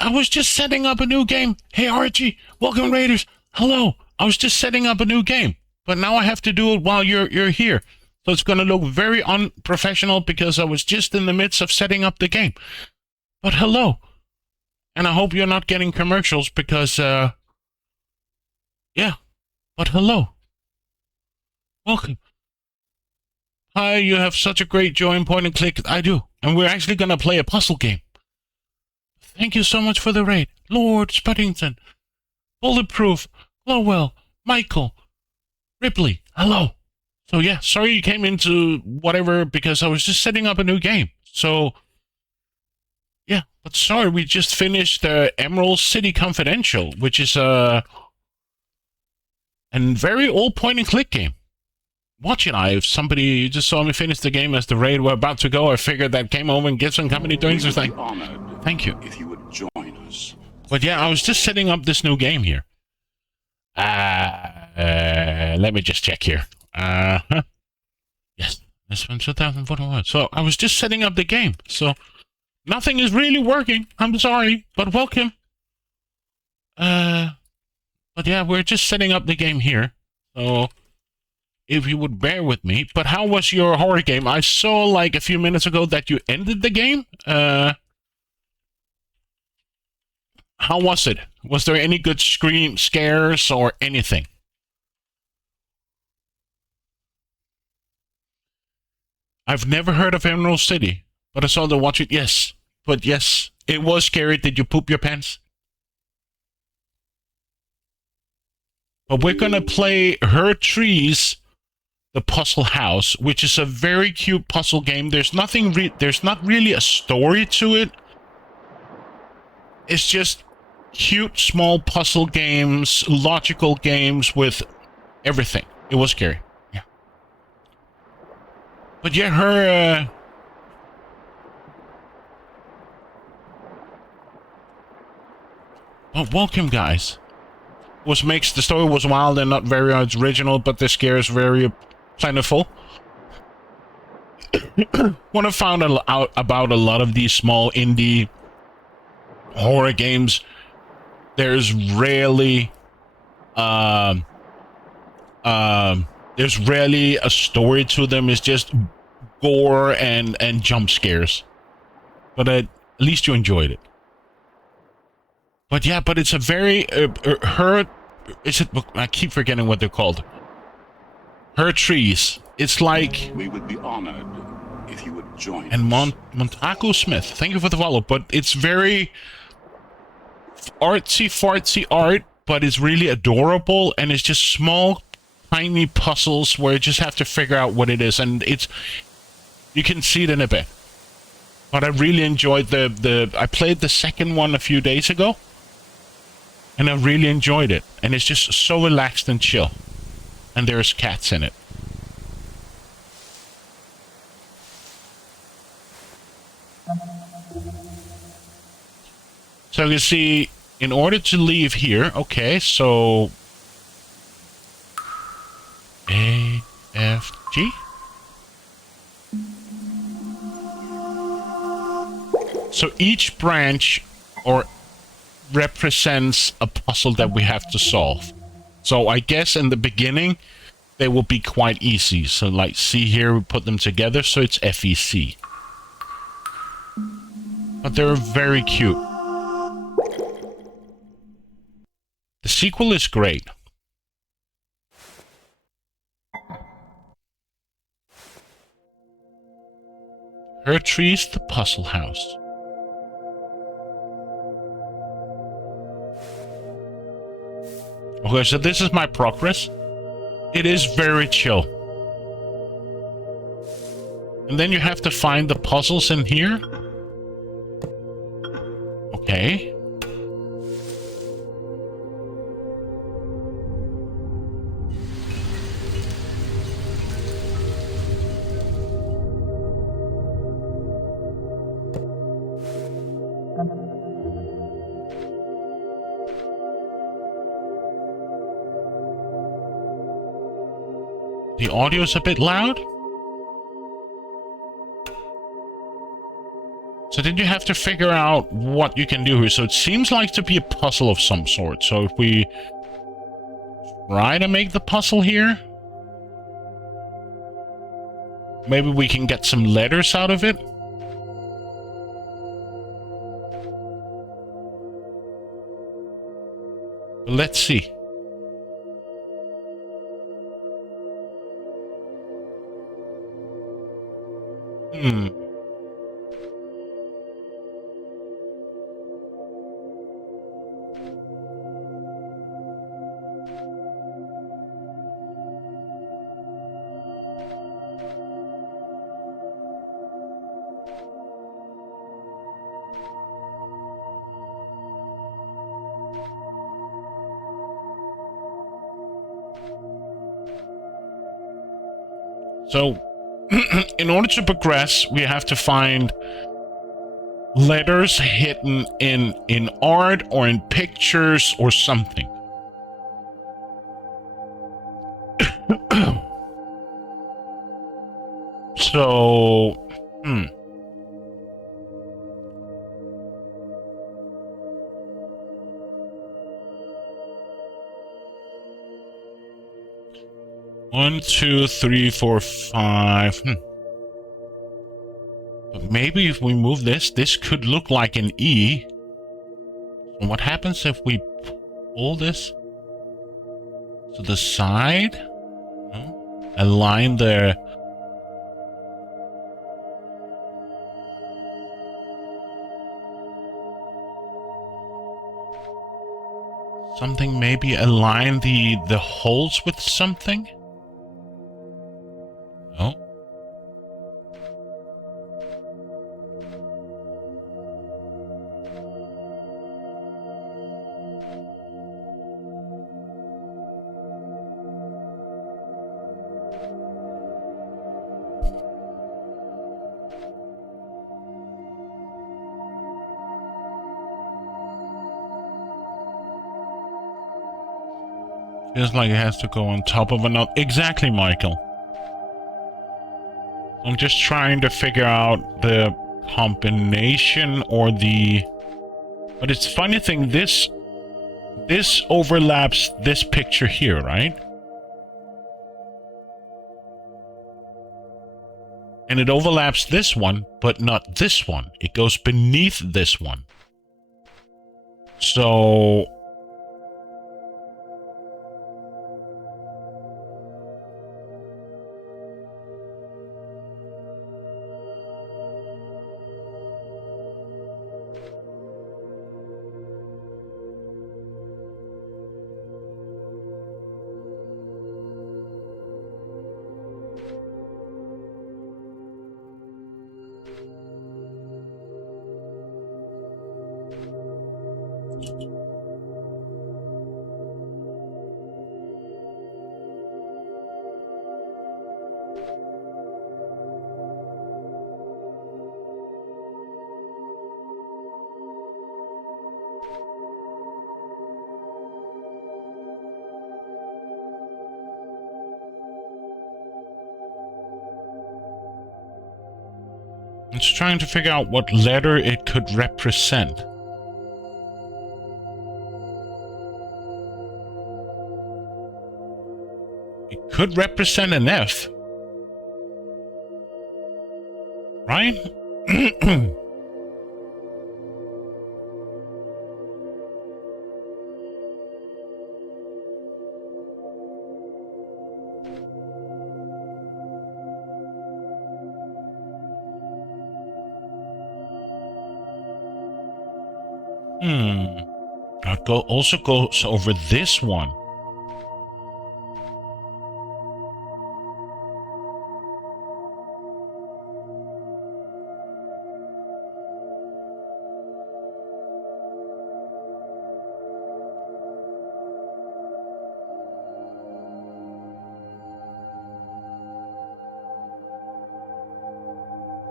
I was just setting up a new game. Hey, Archie, welcome, Raiders. Hello. I was just setting up a new game, but now I have to do it while you're here. So it's going to look very unprofessional because I was just in the midst of setting up the game. But hello. And I hope you're not getting commercials because, yeah. But hello. Welcome. Hi, you have such a great joy in point and click. I do. And we're actually going to play a puzzle game. Thank you so much for the raid. Lord Spuddington, Bulletproof, Glowell, Michael, Ripley, hello. So yeah, sorry you came into whatever because I was just setting up a new game. So yeah, but sorry, we just finished Emerald City Confidential, which is a very old point and click game. Watch it, if somebody just saw me finish the game as the raid were about to go, I figured that came over and Gibson Company doing this thing. Thank you. If you would join us. But yeah, I was just setting up this new game here. Let me just check here. Yes, this one 2041. So I was just setting up the game. So nothing is really working. I'm sorry, but welcome. But yeah, we're just setting up the game here. So if you would bear with me. But how was your horror game? I saw like a few minutes ago that you ended the game. How was it? Was there any good scream scares or anything? I've never heard of Emerald City, but I saw the watch it. Yes, but yes, it was scary. Did you poop your pants? But we're gonna play Her Trees, the Puzzle House, which is a very cute puzzle game. There's nothing. There's not really a story to it. It's just cute, small puzzle games, logical games with everything. It was scary. Yeah. But yeah, her... Well, welcome, guys. What makes the story was wild and not very original, but the scare is very plentiful. What I found out about a lot of these small indie horror games, there's rarely a story to them. It's just gore and jump scares. But at least you enjoyed it. But yeah, but it's a very I keep forgetting what they're called. Her Trees. It's like we would be honored if you would join. And Montaku Smith, thank you for the follow. But it's very artsy-fartsy art, but it's really adorable, and it's just small, tiny puzzles where you just have to figure out what it is, and you can see it in a bit. But I really enjoyed I played the second one a few days ago, and I really enjoyed it, and it's just so relaxed and chill, and there's cats in it. So you see, in order to leave here, okay, so A, F, G. So each branch represents a puzzle that we have to solve. So I guess in the beginning, they will be quite easy. So like, see here, we put them together, so it's FEC. But they're very cute. The sequel is great. Her Trees, the Puzzle House. Okay, so this is my progress. It is very chill. And then you have to find the puzzles in here. Okay. The audio's a bit loud. So then you have to figure out what you can do here. So it seems like to be a puzzle of some sort. So if we try to make the puzzle here, maybe we can get some letters out of it. Let's see. So, in order to progress, we have to find letters hidden in art or in pictures or something. So, 1, 2, 3, 4, 5. But maybe if we move this, this could look like an E. So what happens if we pull this to the side? Align the... something, maybe align the holes with something? No. Feels like it has to go on top of another. Exactly, Michael. I'm just trying to figure out the combination or the... But it's funny thing, this overlaps this picture here, right? And it overlaps this one, but not this one. It goes beneath this one. So... It's trying to figure out what letter it could represent. It could represent an F. Right? It also goes over this one.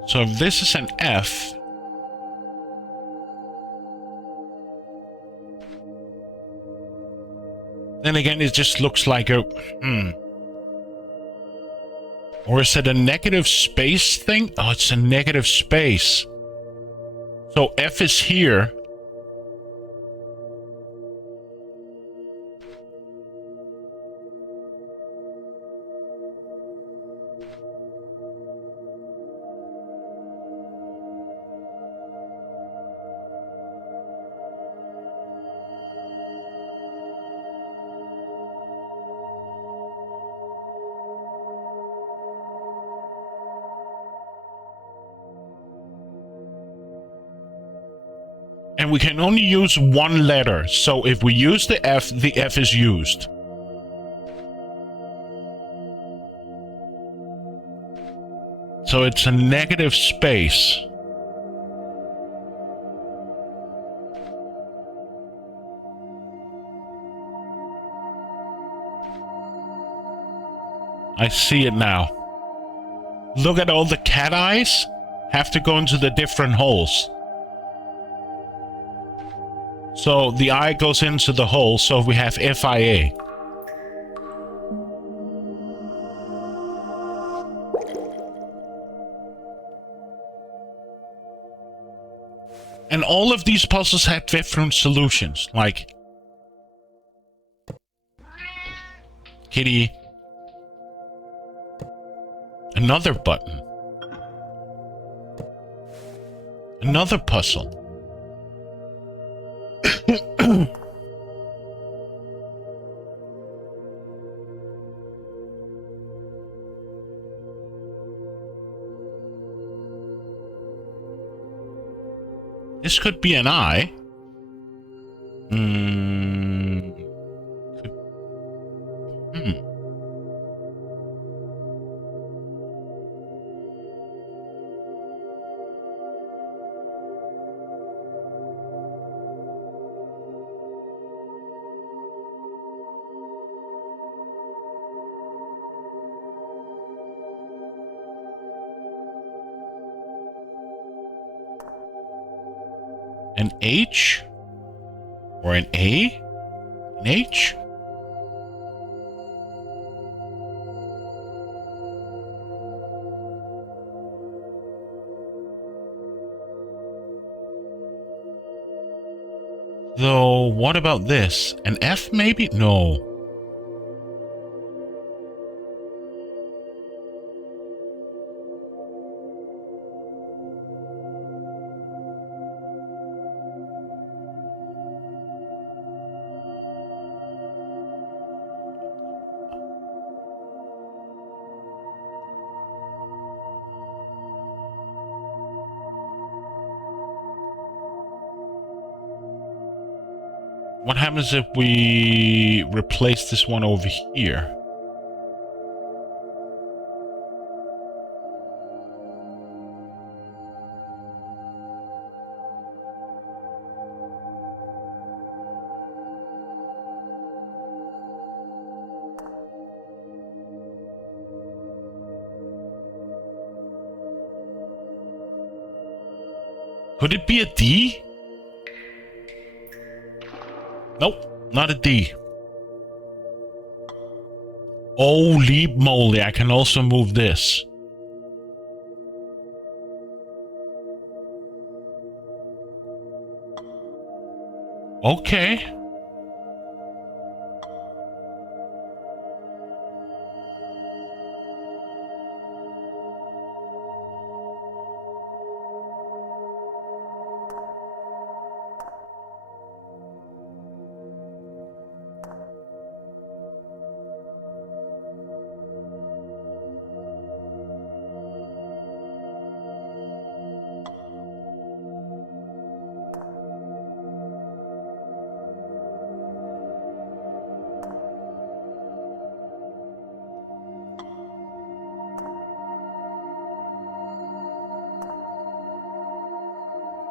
So if this is an F, then again, it just looks like a... Or is it a negative space thing? Oh, it's a negative space. So F is here. And we can only use one letter. So if we use the F is used. So it's a negative space. I see it now. Look at all the cat eyes. Have to go into the different holes. So the I goes into the hole, so we have FIA. And all of these puzzles have different solutions, like kitty. Another button. Another puzzle. This could be an eye. An H? Or an A? An H? Though, what about this? An F maybe? No. What happens if we replace this one over here? Could it be a D? Nope, not a D. Holy moly, I can also move this. Okay.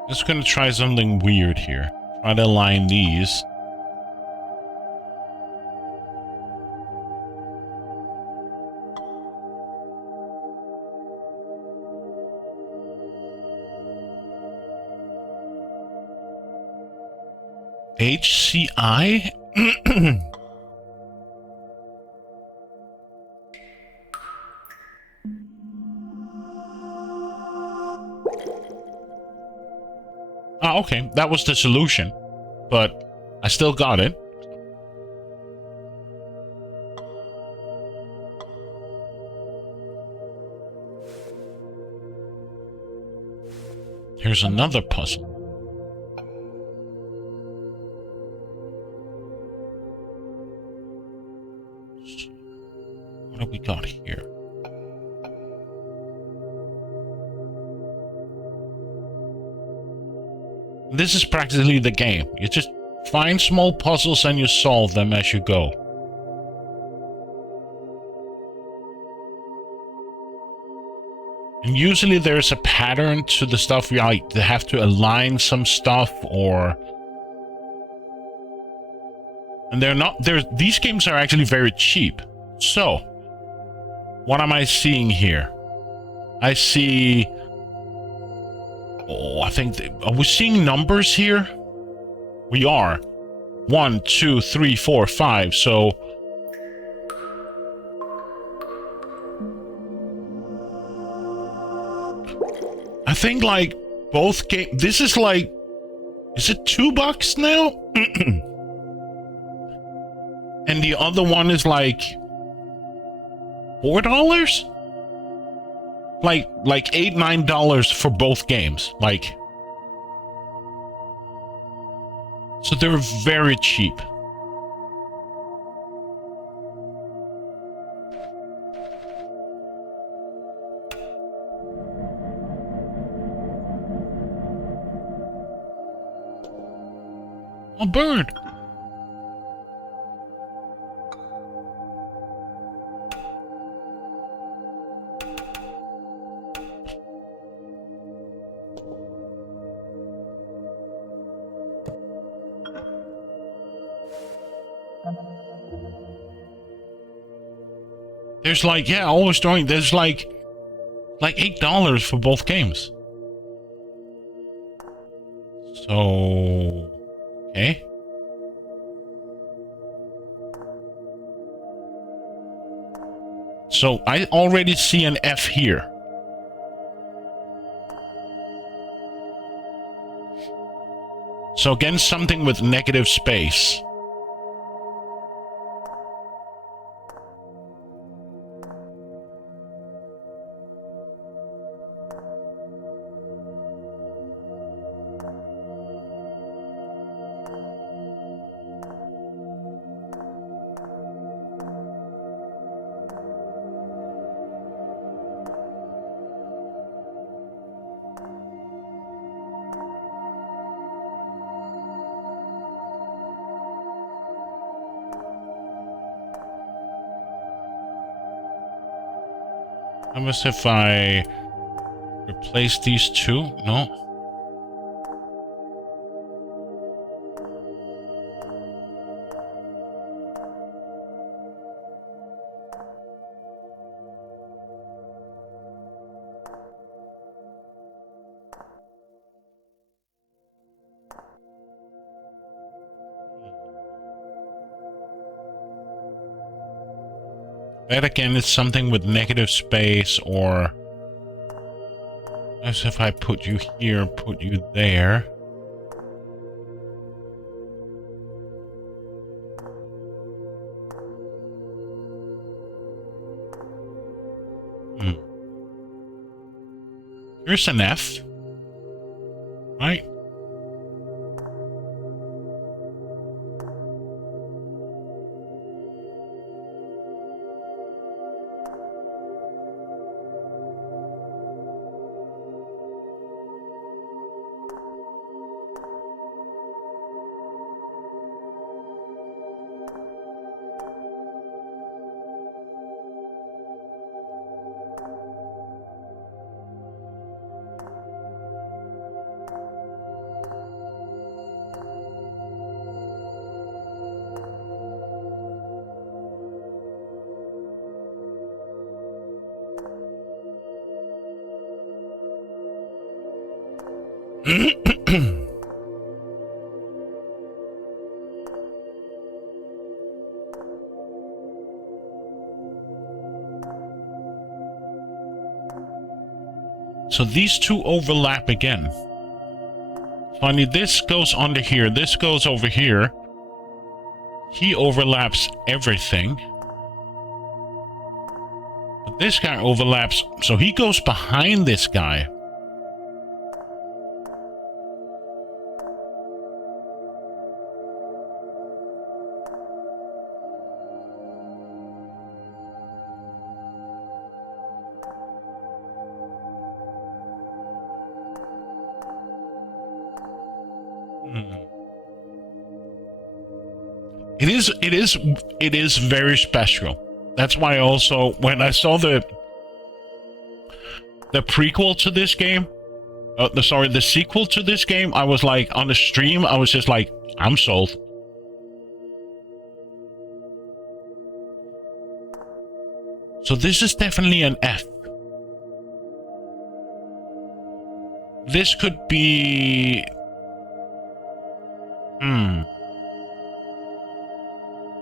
Just gonna try something weird here. Try to align these. HCI? Ah, okay. That was the solution. But I still got it. Here's another puzzle. What have we got here? This is practically the game. You just find small puzzles and you solve them as you go. And usually there's a pattern to the stuff. You like to have to align some stuff or... And they're not... These games are actually very cheap. So, what am I seeing here? I see... Oh, I think... Are we seeing numbers here? We are. 1, 2, 3, 4, 5. So... I think like both games. This is like, is it $2 now? And the other one is like $4? Like $8, $9 for both games. Like, so they're very cheap. A bird. There's like, yeah, always doing, there's like $8 for both games. So... Okay. So I already see an F here. So again, something with negative space. How much if I replace these two? No. That again is something with negative space, or as if I put you here, put you there. Here's an F, right? So these two overlap again. Funny, this goes under here. This goes over here. He overlaps everything. But this guy overlaps, so he goes behind this guy. It is very special. That's why also when I saw the prequel to this game, the sequel to this game, I was like, on the stream, I was just like, I'm sold. So this is definitely an F. This could be...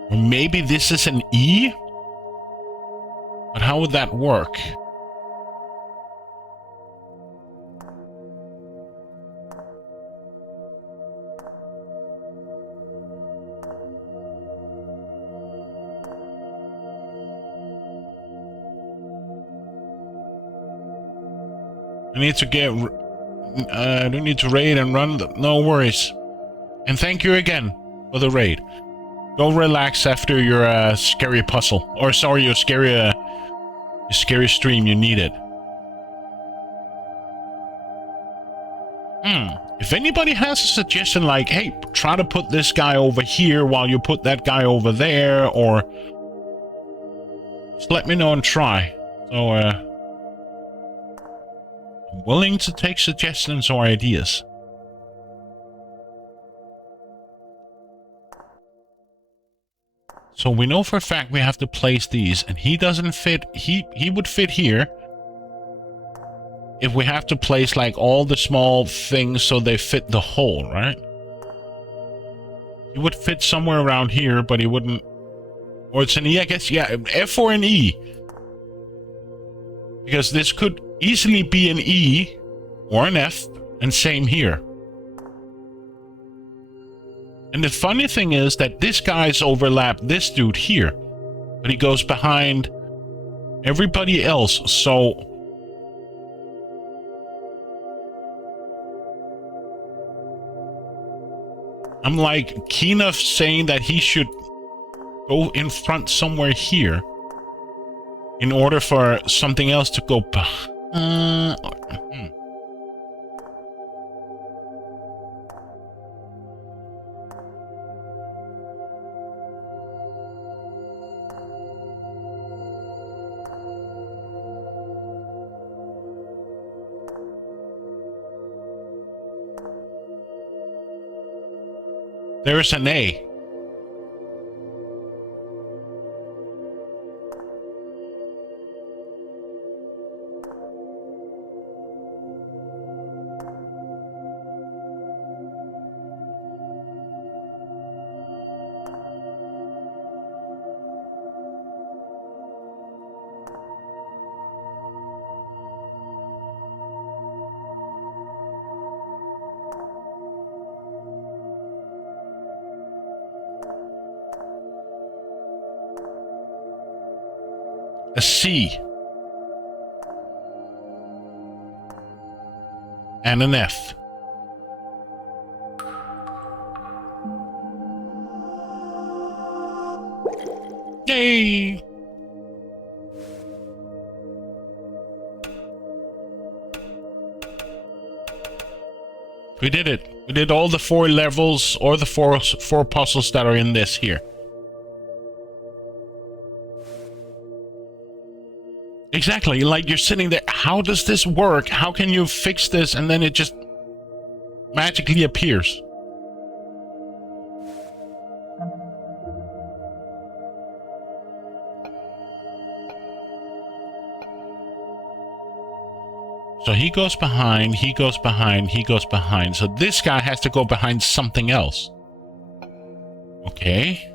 Or maybe this is an E? But how would that work? I need to get... I don't need to raid and run... No worries. And thank you again for the raid. Go relax after your scary puzzle. Or sorry, your scary stream. You need it. If anybody has a suggestion like, hey, try to put this guy over here while you put that guy over there, or... just let me know and try. So, I'm willing to take suggestions or ideas. So we know for a fact we have to place these, and he doesn't fit. He would fit here. If we have to place like all the small things so they fit the hole, right? He would fit somewhere around here, but he wouldn't. Or it's an E, I guess. Yeah, F or an E. Because this could easily be an E or an F, and same here. And the funny thing is that this guy's overlapped this dude here, but he goes behind everybody else, so... I'm like keen of saying that he should go in front somewhere here in order for something else to go behind. There's an A. A C. And an F. Yay! We did it. We did all the 4 levels or the four puzzles that are in this here. Exactly, like you're sitting there, how does this work? How can you fix this? And then it just magically appears. So he goes behind, he goes behind, he goes behind. So this guy has to go behind something else. Okay.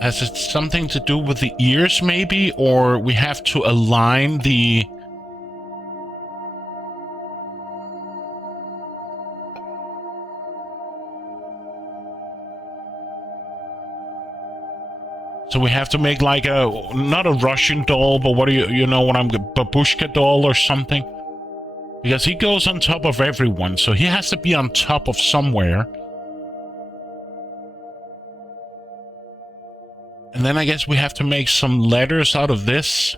Has it something to do with the ears, maybe? Or we have to align the... So we have to make like a, not a Russian doll, but what do you know what I'm, babushka doll or something? Because he goes on top of everyone, so he has to be on top of somewhere. And then I guess we have to make some letters out of this.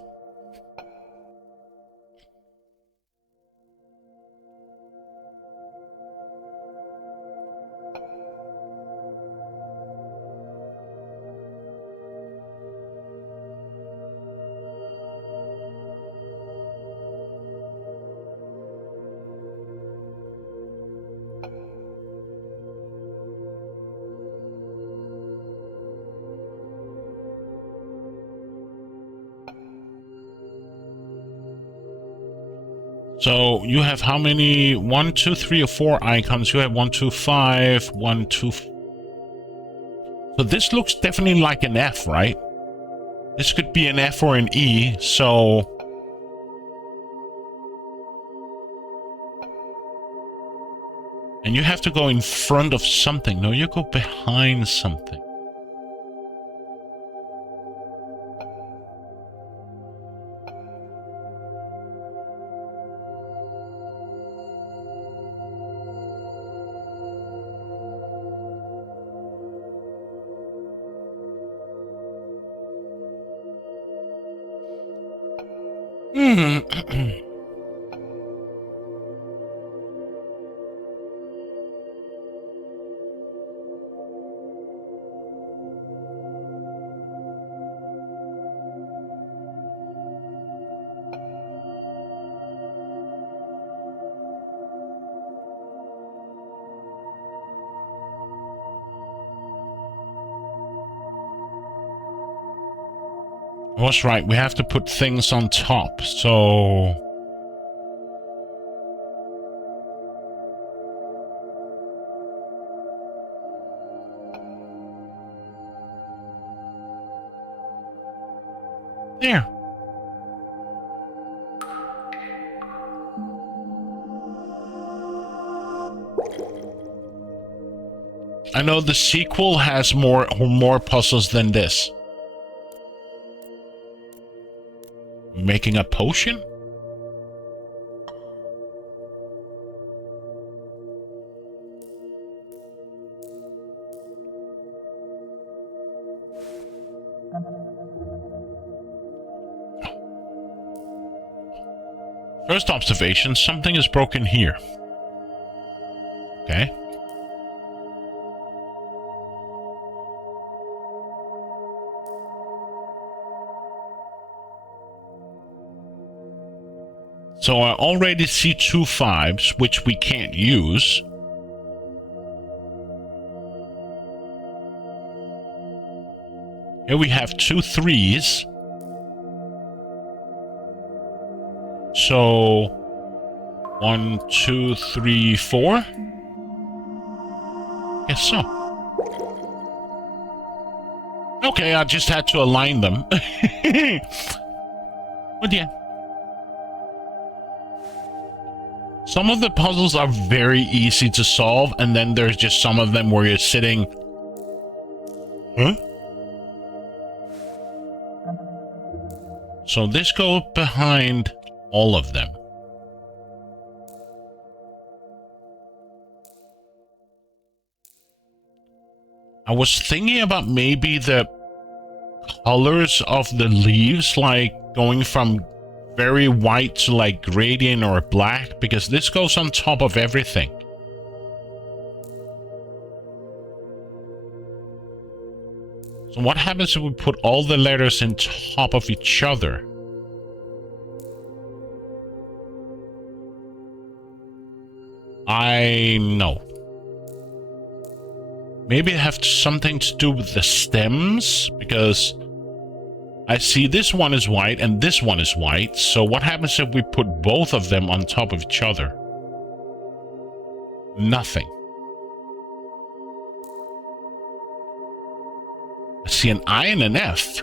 So you have how many? 1, 2, 3, or 4 icons? You have 1, 2, 5, 1, 2. So this looks definitely like an F, right? This could be an F or an E, so... And you have to go in front of something. No, you go behind something. I was right, we have to put things on top, so... There. I know the sequel has more puzzles than this. Making a potion? First observation, something is broken here. Okay. So I already see 2 5s, which we can't use. Here we have 2 3s. So 1, 2, 3, 4. Guess so. Okay, I just had to align them. But yeah. Some of the puzzles are very easy to solve, and then there's just some of them where you're sitting... Huh? So this goes behind all of them. I was thinking about maybe the colors of the leaves, like going from very white to like gradient or black, because this goes on top of everything. So what happens if we put all the letters in top of each other? I know. Maybe it has something to do with the stems, because I see this one is white and this one is white. So what happens if we put both of them on top of each other? Nothing. I see an I and an F.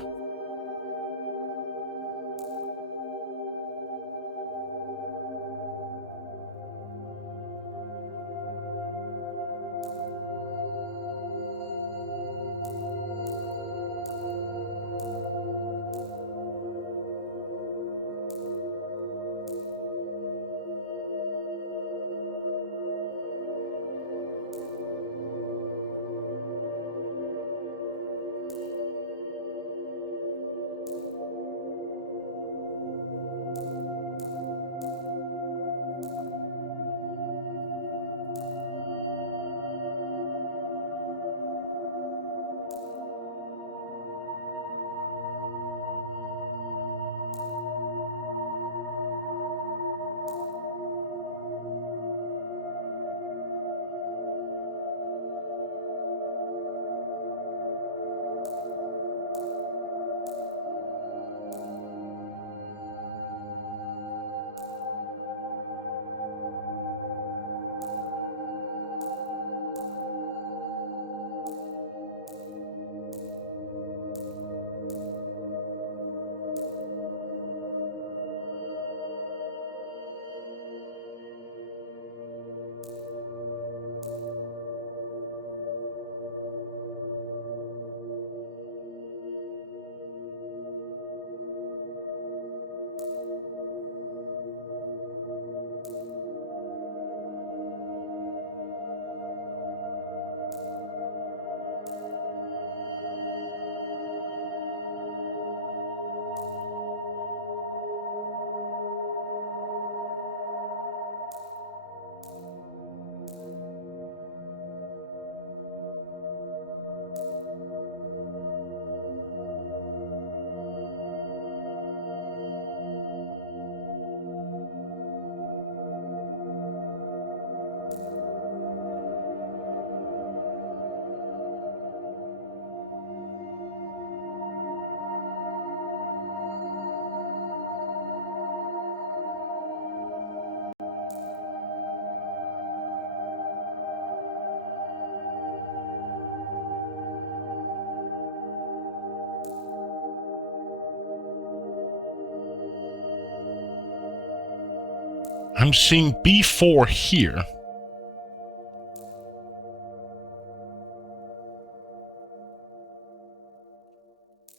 I'm seeing B4 here.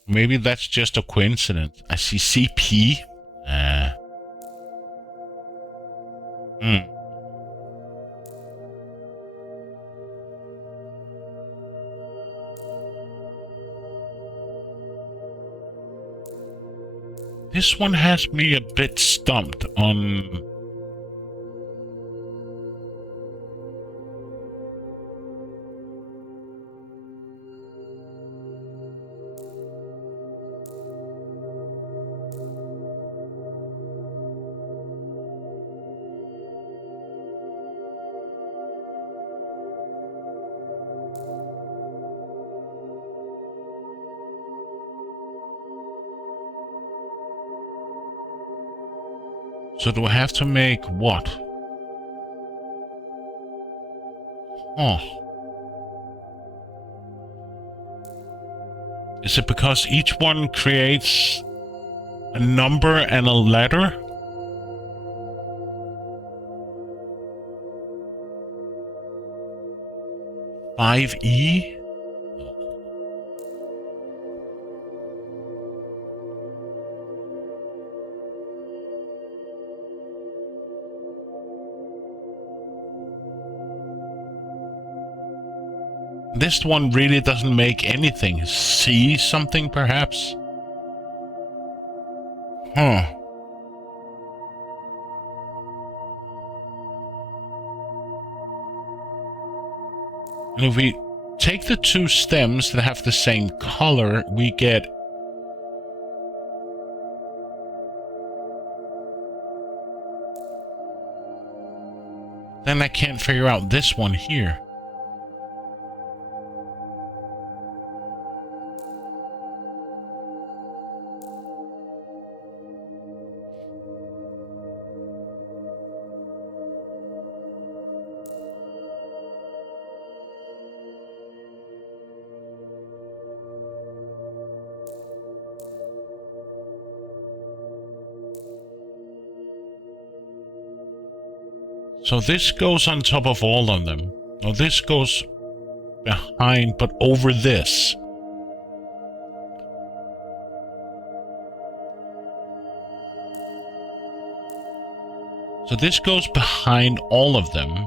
Maybe that's just a coincidence. I see CP. This one has me a bit stumped on... So do I have to make what? Oh. Is it because each one creates a number and a letter? Five E? This one really doesn't make anything. C something, perhaps? Huh. And if we take the two stems that have the same color, we get... Then I can't figure out this one here. So this goes on top of all of them. Now this goes behind, but over this. So this goes behind all of them.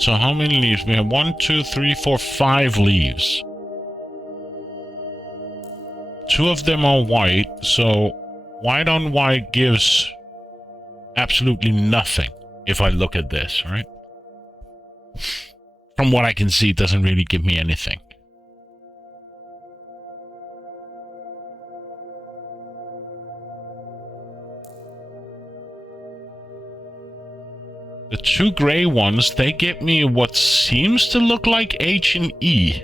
So how many leaves? We have 1, 2, 3, 4, 5 leaves. 2 of them are white, so white on white gives absolutely nothing if I look at this, right? From what I can see, it doesn't really give me anything. The 2 gray ones, they give me what seems to look like H and E.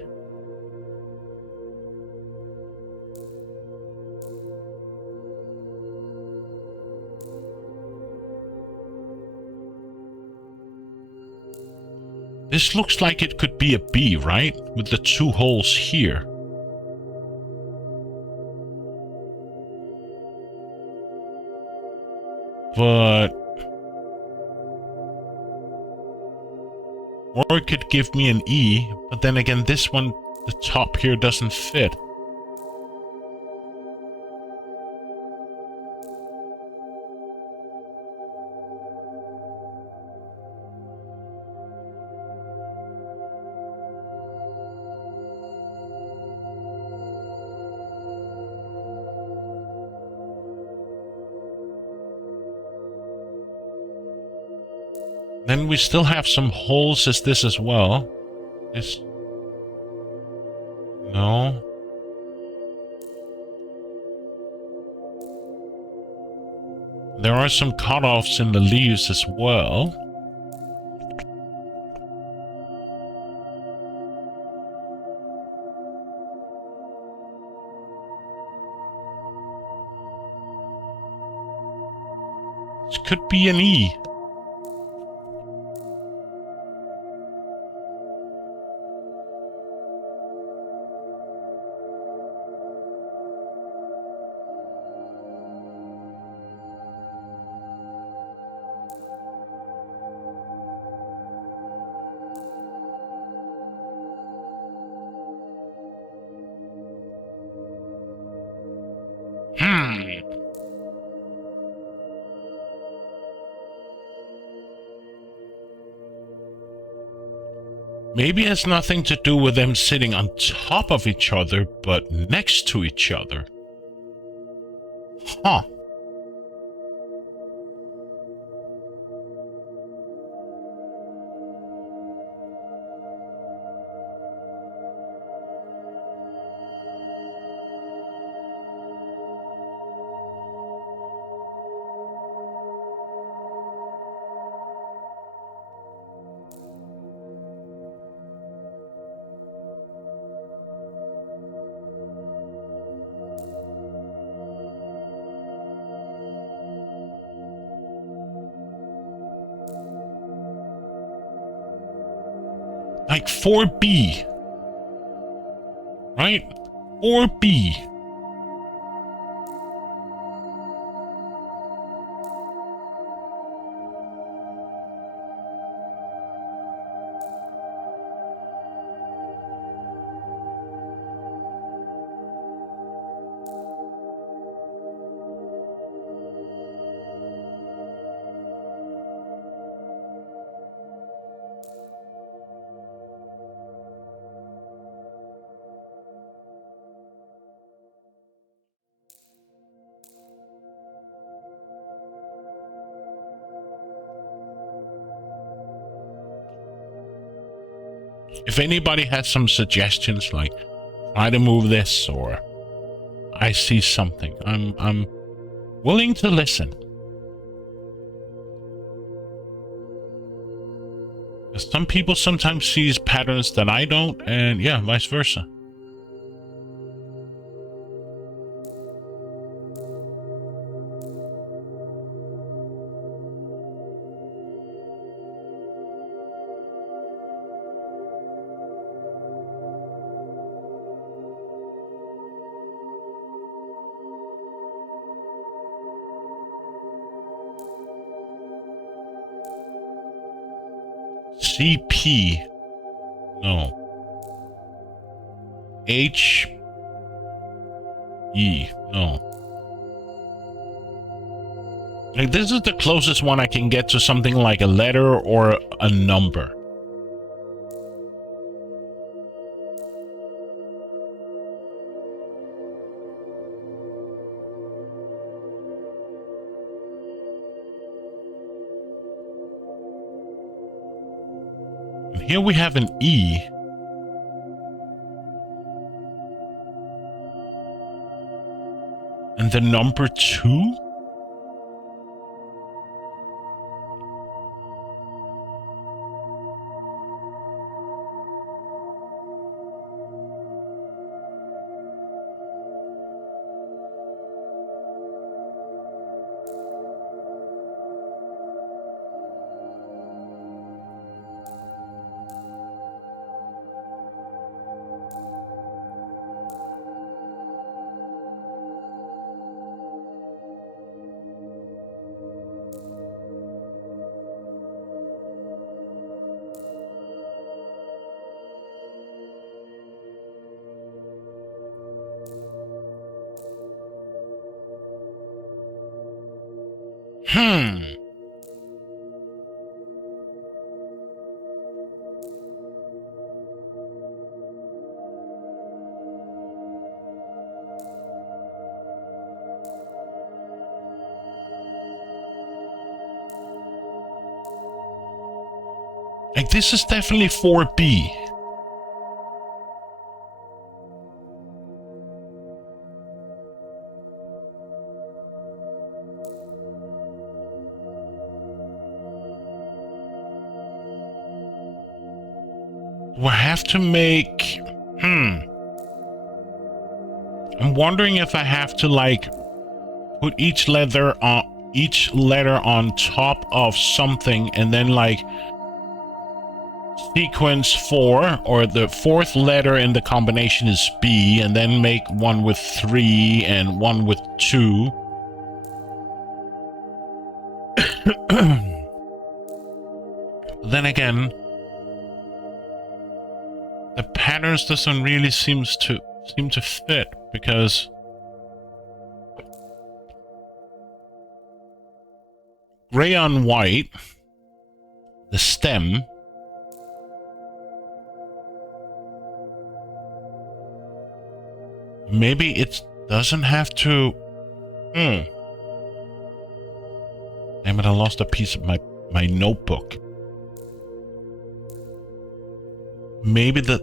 This looks like it could be a B, right? With the 2 holes here. But... or it could give me an E, but then again, this one, the top here doesn't fit. Then we still have some holes as this as well. This... no. There are some cutoffs in the leaves as well. This could be an E. Maybe it has nothing to do with them sitting on top of each other, but next to each other. Huh. Like 4B. Right? 4B. If anybody has some suggestions, like try to move this, or I see something. I'm willing to listen. Some people sometimes sees patterns that I don't, and yeah, vice versa. CP. No. HE. No. Like, this is the closest one I can get to something like a letter or a number. Here we have an E. And the number 2? Like, this is definitely 4B. We'll have to make... I'm wondering if I have to, like, put each letter on top of something and then, like, sequence 4, or the 4th letter in the combination is B, and then make one with 3 and one with 2. Then again, the patterns doesn't really seem to fit, because gray on white, the stem, maybe it doesn't have to... Damn it, I lost a piece of my notebook. Maybe the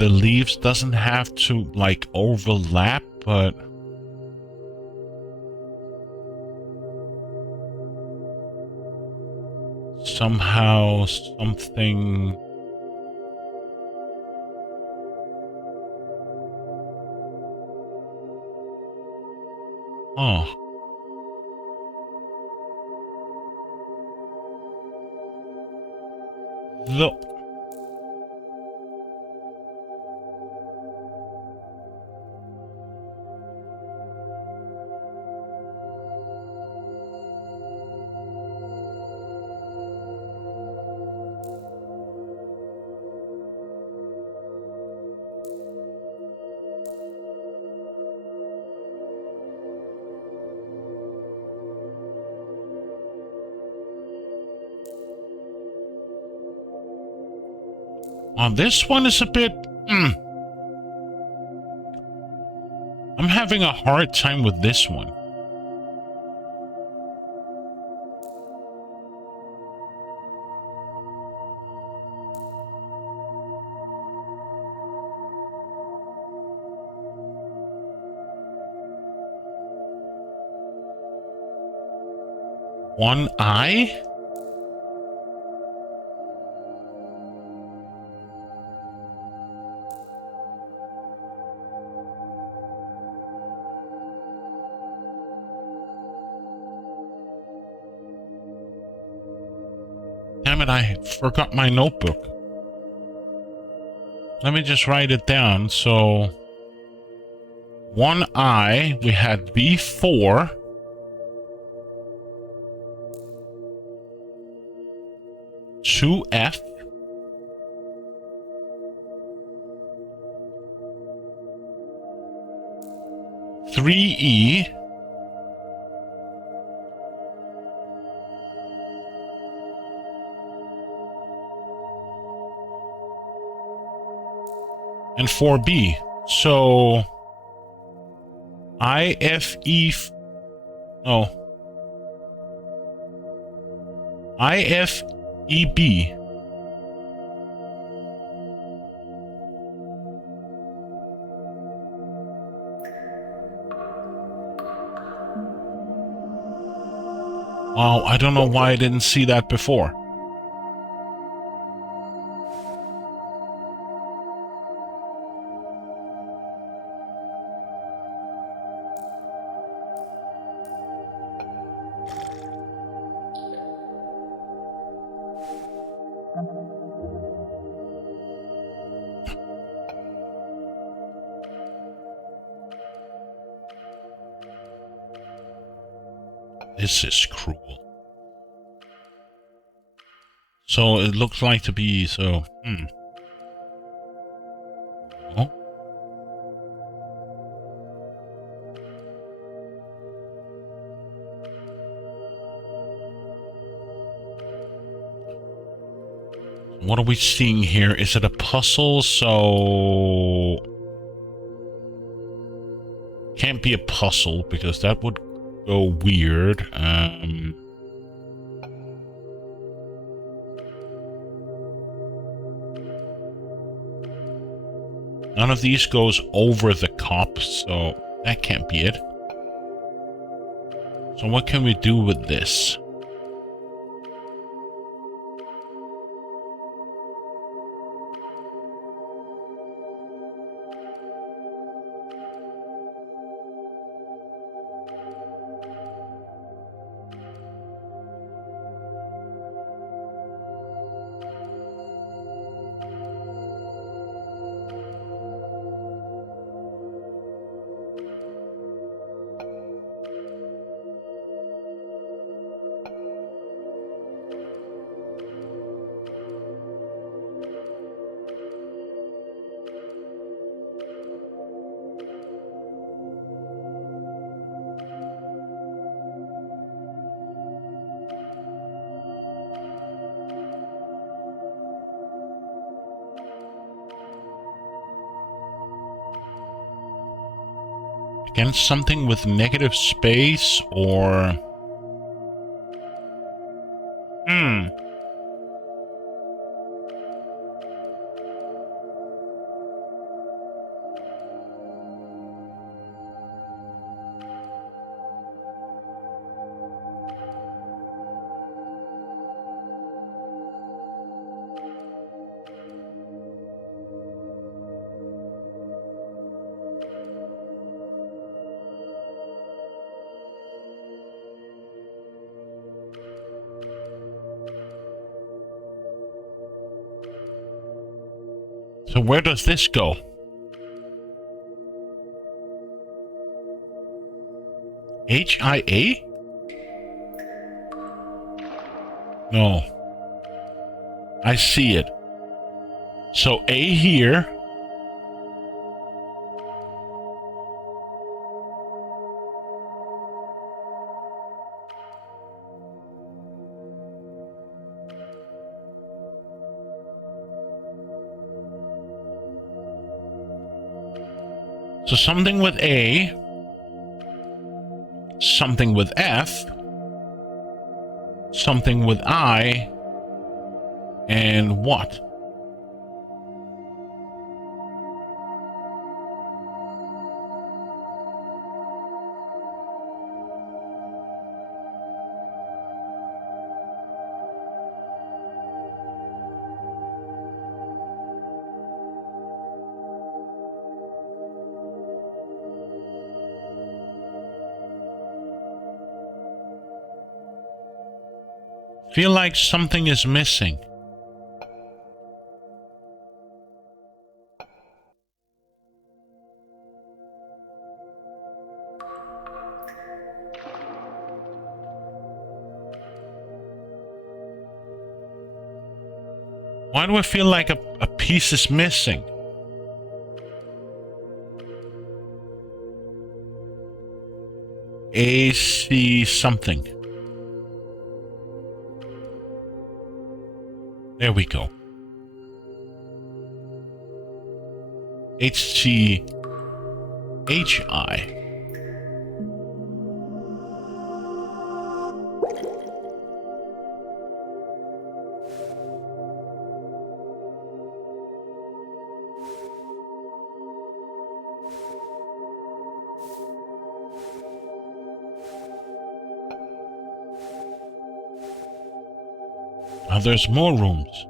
leaves doesn't have to, like, overlap, but... somehow something... Oh. This one is a bit... I'm having a hard time with this one. One eye? Damn it, I forgot my notebook. Let me just write it down. So, one eye, we had B4. Two F. Three E. And 4B. So IFE. Oh. IFEB. Wow, I don't know why I didn't see that before. This is cruel. So it looks like to be so. Oh. What are we seeing here? Is it a puzzle? So can't be a puzzle because that would go weird. None of these goes over the cop, so that can't be it. So what can we do with this? Against something with negative space or... So where does this go? HIA? No. I see it. So A here. So something with A, something with F, something with I, and what? Feel like something is missing. Why do I feel like a piece is missing? AC something. There we go. HCHI. Now there's more rooms.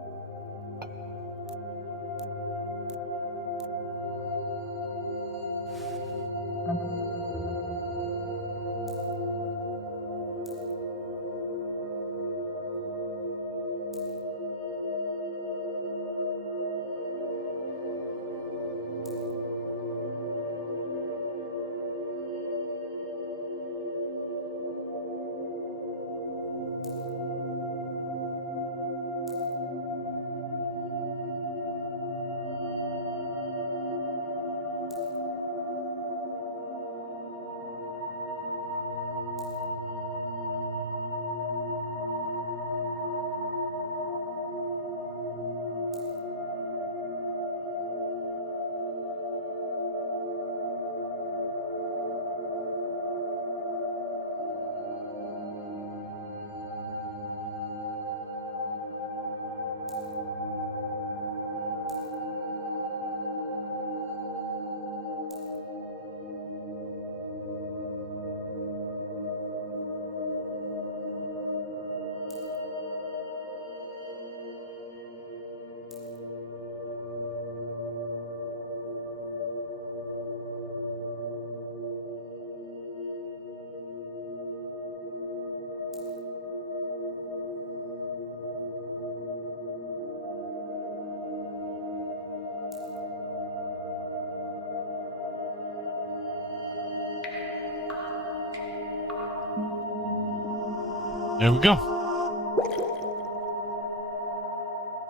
There we go.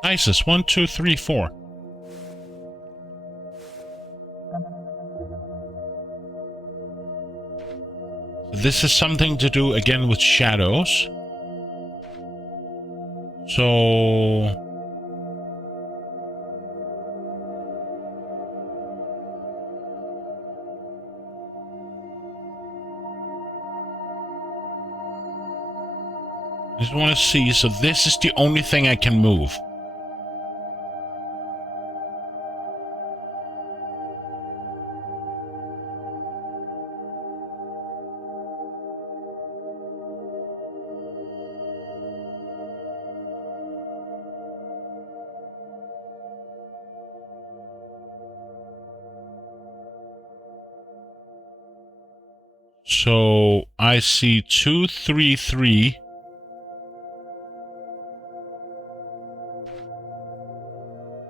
ISIS 1, 2, 3, 4. This is something to do again with shadows. So I just want to see. So this is the only thing I can move. So I see 2, 3, 3.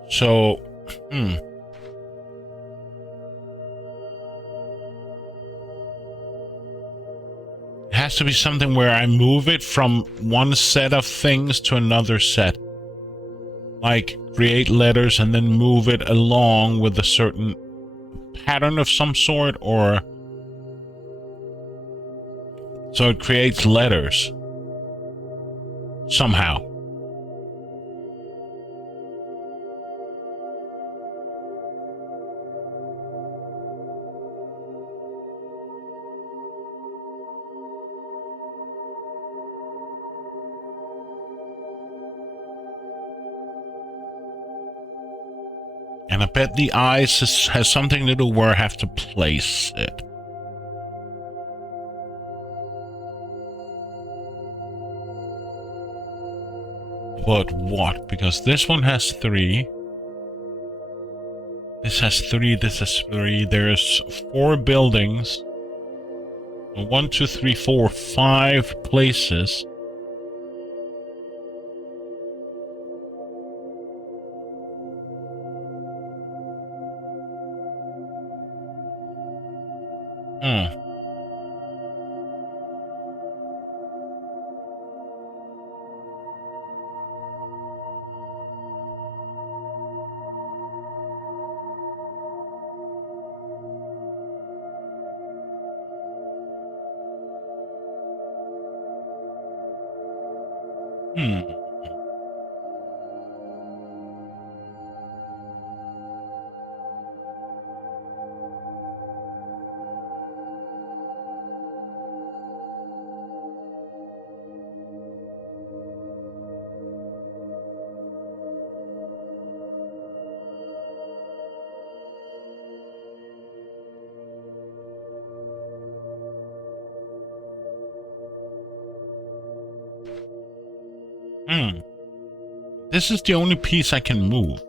So, It has to be something where I move it from one set of things to another set. Like, create letters and then move it along with a certain pattern of some sort, or... So it creates letters. Somehow. And I bet the eyes has something to do where I have to place it. But what? Because this one has 3. This has 3, this has 3. There's 4 buildings. 1, 2, 3, 4, 5 places. Hmm. Hmm. Hmm. This is the only piece I can move.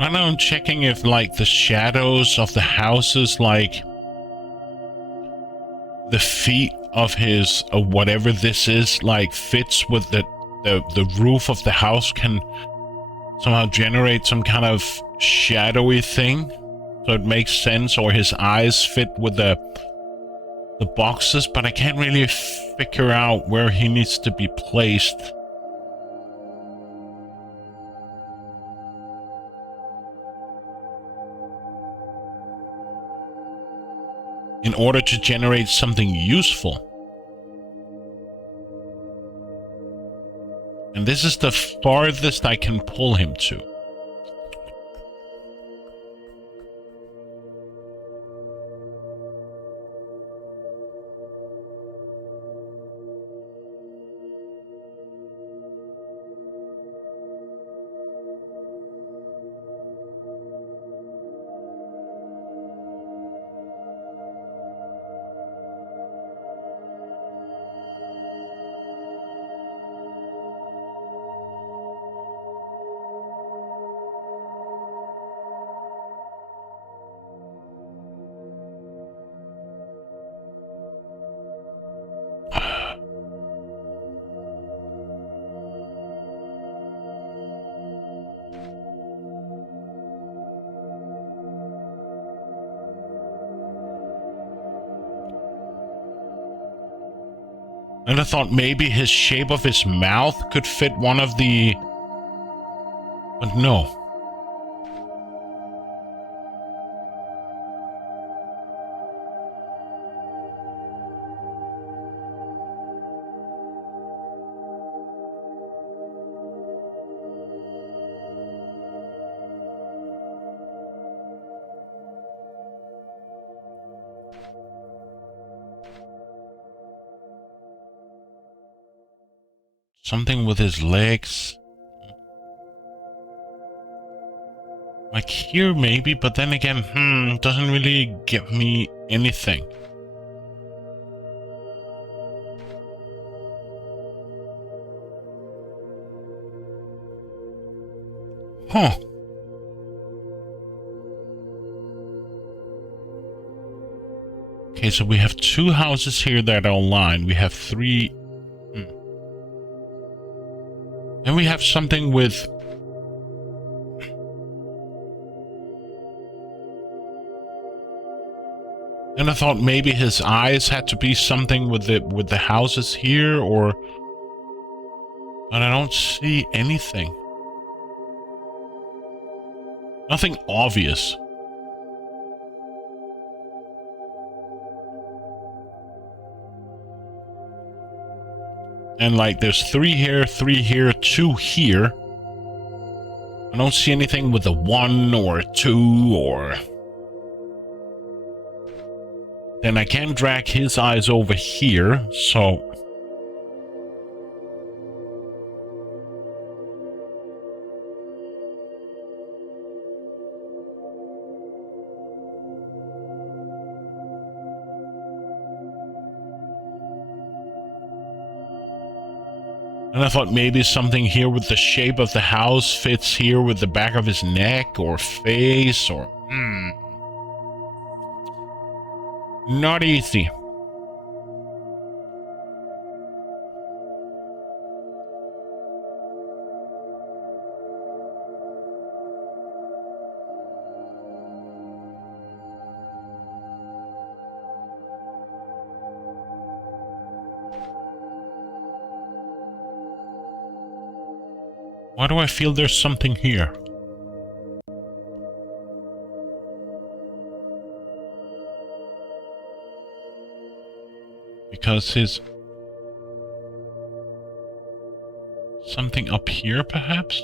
I know I'm checking if, like, the shadows of the houses, like, the feet of his, or whatever this is, like, fits with the roof of the house, can somehow generate some kind of shadowy thing. So it makes sense, or his eyes fit with the boxes, but I can't really figure out where he needs to be placed. In order to generate something useful. And this is the farthest I can pull him to. And I thought maybe his shape of his mouth could fit one of the... But no. Something with his legs. Like here maybe, but then again, doesn't really give me anything. Huh. Okay, so we have 2 houses here that are aligned. We have 3. Then we have something with... And I thought maybe his eyes had to be something with the houses here, or... But I don't see anything. Nothing obvious. And like there's 3 here, 2 here. I don't see anything with a 1 or a 2 or... Then I can drag his eyes over here, so... And I thought maybe something here with the shape of the house fits here with the back of his neck or face or... Not easy. Why do I feel there's something here? Because his... Something up here, perhaps?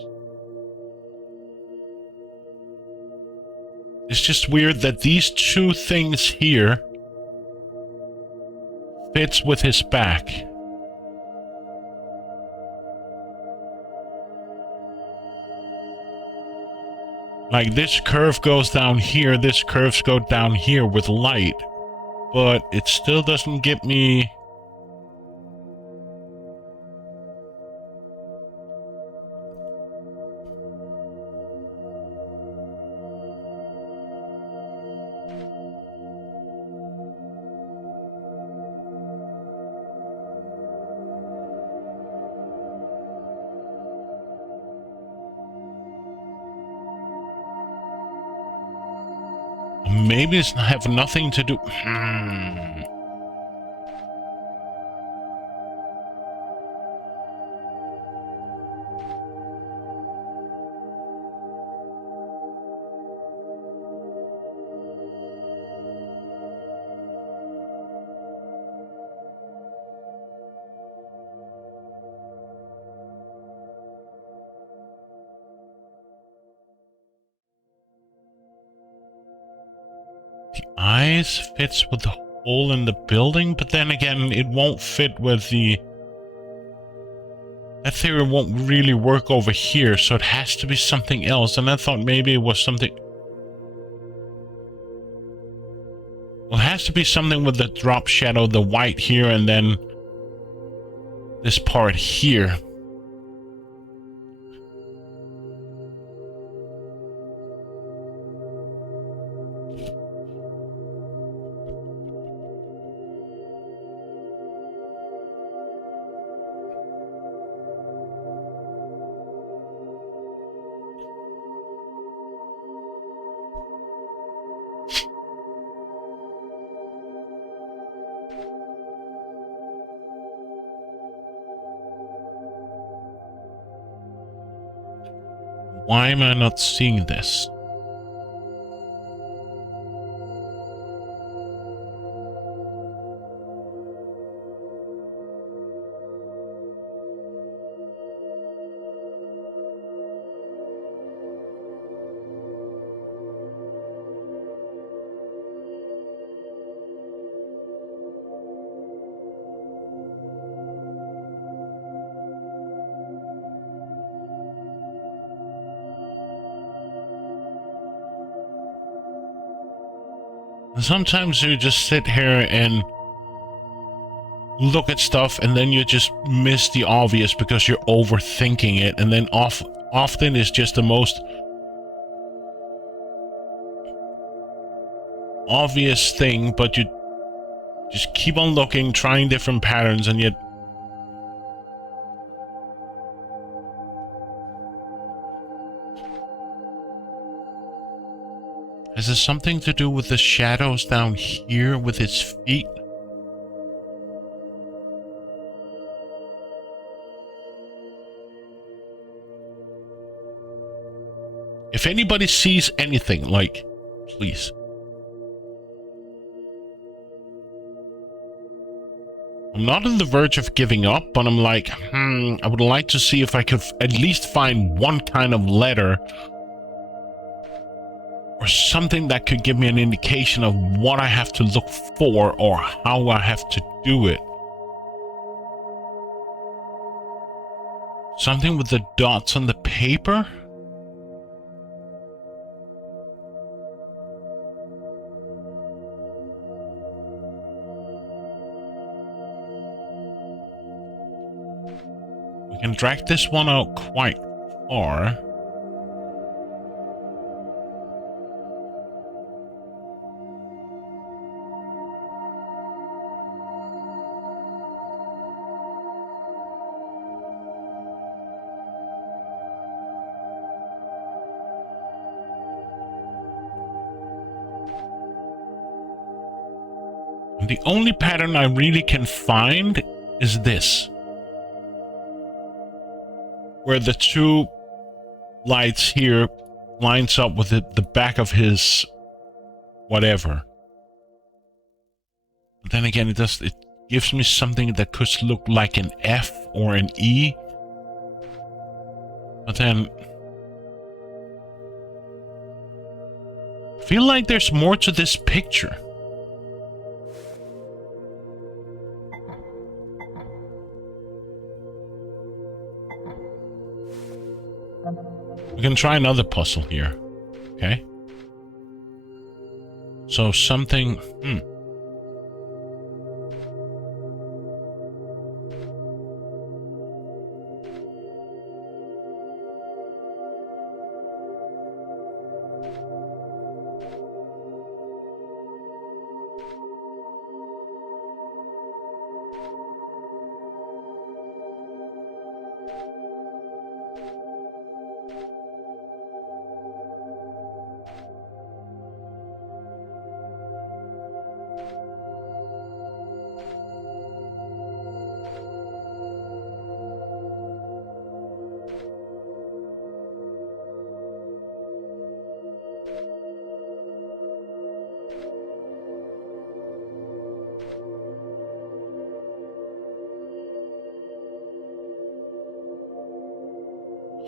It's just weird that these 2 things here fits with his back. Like this curve goes down here, this curves go down here with light. But it still doesn't give me... Maybe it's have nothing to do... Eyes fits with the hole in the building, but then again, it won't fit with the... That theory won't really work over here, so it has to be something else, and I thought maybe it was something... Well, it has to be something with the drop shadow, the white here, and then... this part here. Why am I not seeing this? Sometimes you just sit here and look at stuff and then you just miss the obvious because you're overthinking it, and then often it's just the most obvious thing, but you just keep on looking, trying different patterns, and yet has it something to do with the shadows down here with its feet? If anybody sees anything, like, please. I'm not on the verge of giving up, but I'm like, I would like to see if I could at least find one kind of letter or something that could give me an indication of what I have to look for or how I have to do it. Something with the dots on the paper? We can drag this one out quite far. The only pattern I really can find is this, where the two lights here lines up with the back of his whatever. But then again, it gives me something that could look like an F or an E. But then I feel like there's more to this picture. We can try another puzzle here. Okay. So something...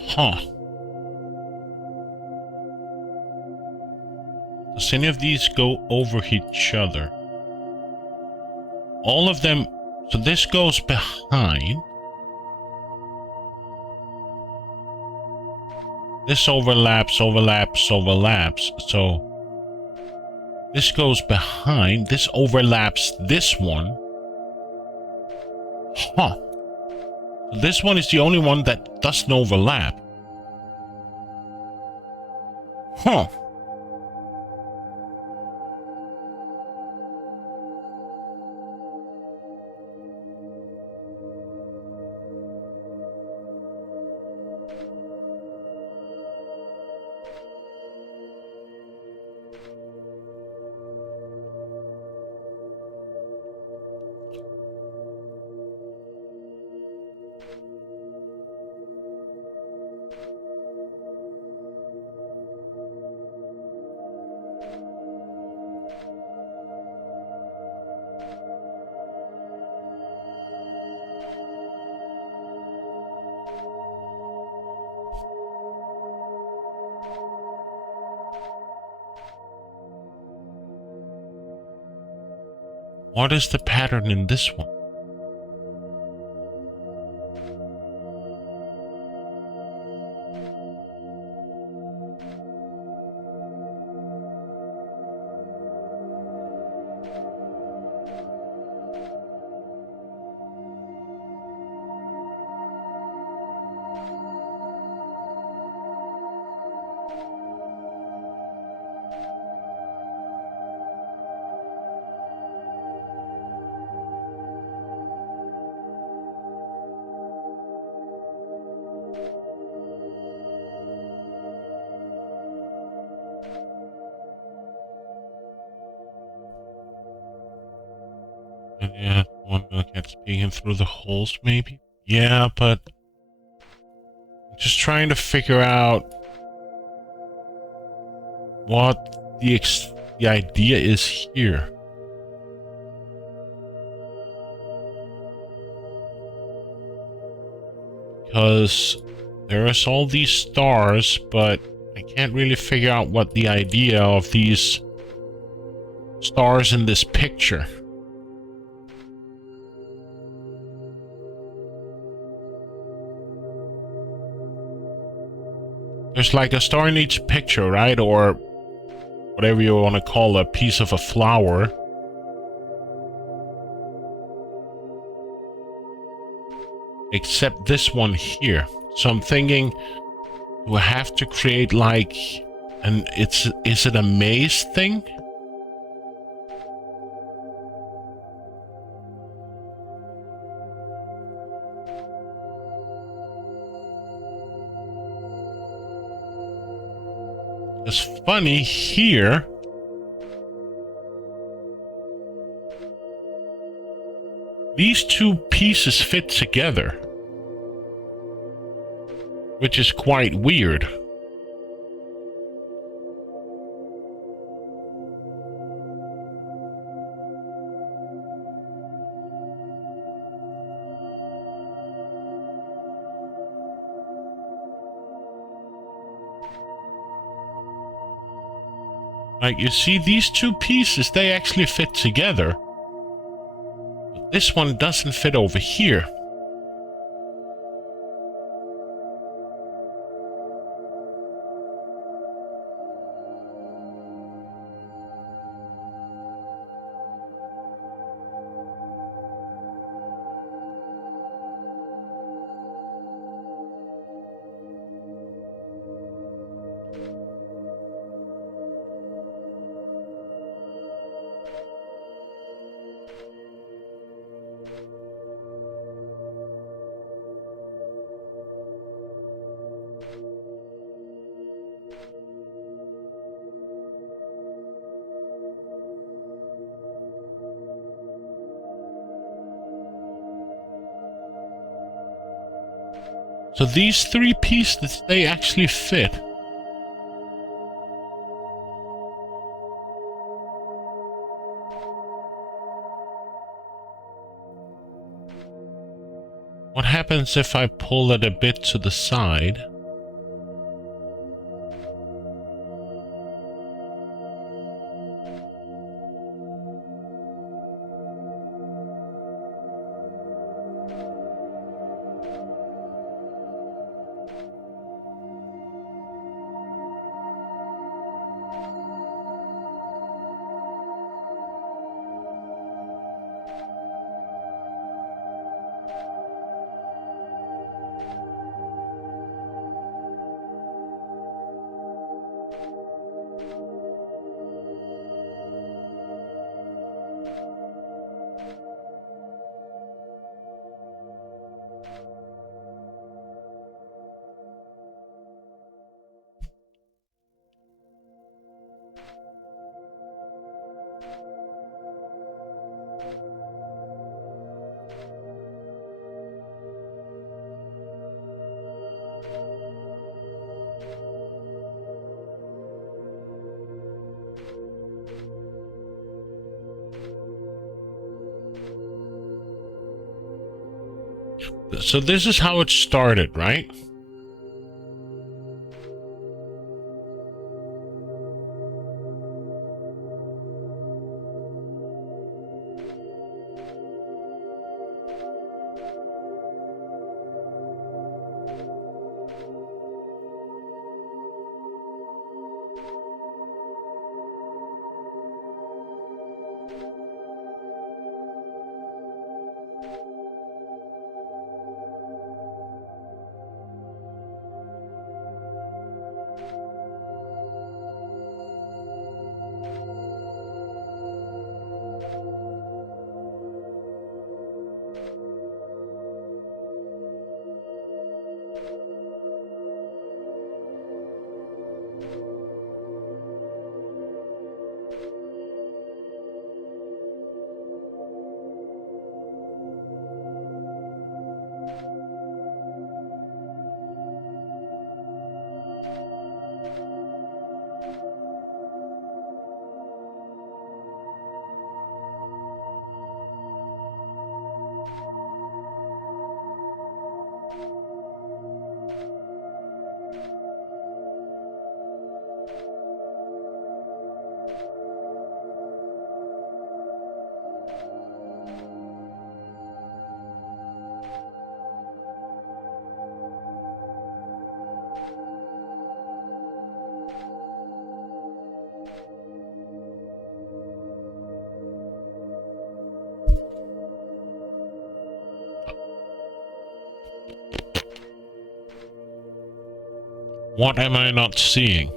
Huh. Does any of these go over each other? All of them... So this goes behind. This overlaps. So this goes behind. This overlaps this one. Huh. So this one is the only one that doesn't overlap. Huh. What is the pattern in this one? Yeah, one look at peeking through the holes, maybe? Yeah, but I'm just trying to figure out what the idea is here. Because there is all these stars, but I can't really figure out what the idea of these stars in this picture. There's like a star in each picture, right? Or whatever you want to call a piece of a flower. Except this one here. So I'm thinking we'll have to create like is it a maze thing? It's funny here. These two pieces fit together, which is quite weird. Like, you see, these two pieces, they actually fit together. But this one doesn't fit over here. So these three pieces, they actually fit. What happens if I pull it a bit to the side? So this is how it started, right? What am I not seeing?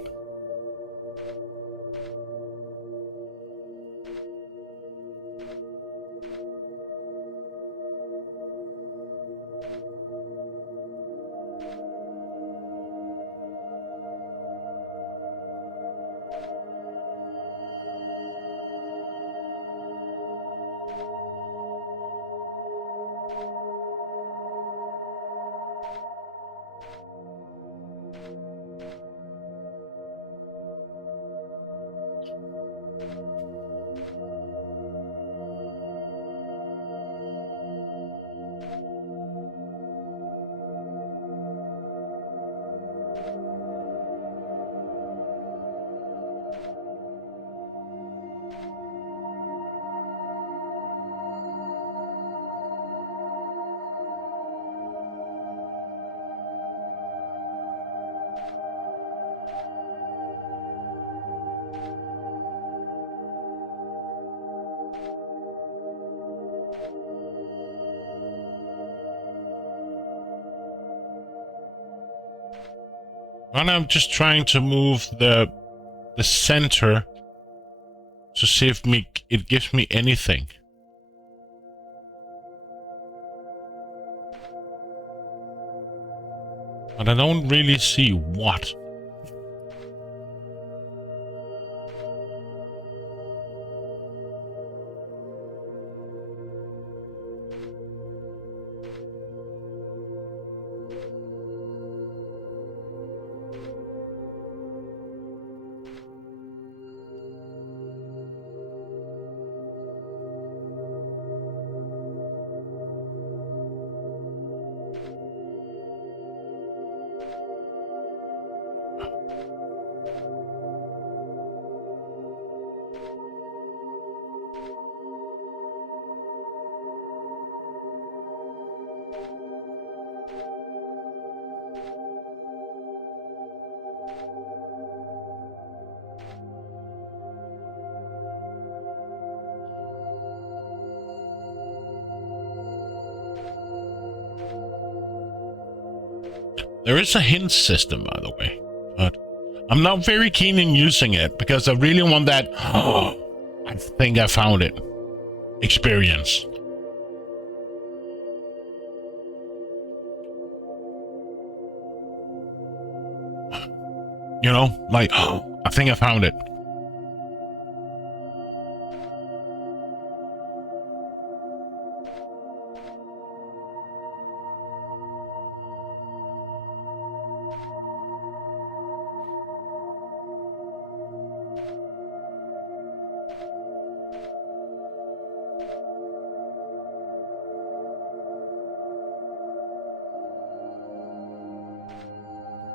And I'm just trying to move the center to see if it gives me anything. But I don't really see what. There is a hint system, by the way, but I'm not very keen in using it because I really want that, I think I found it, experience. You know, like, I think I found it.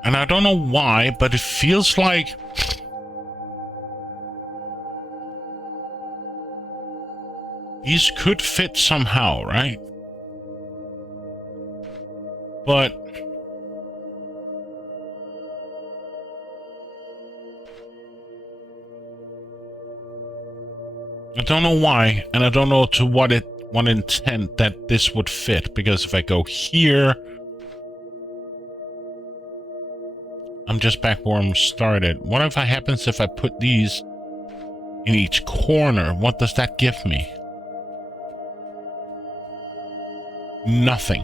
And I don't know why, but it feels like these could fit somehow, right? But I don't know why, and I don't know to what intent that this would fit, because if I go here, I'm just back where I started. What if I happens if I put these in each corner? What does that give me? Nothing.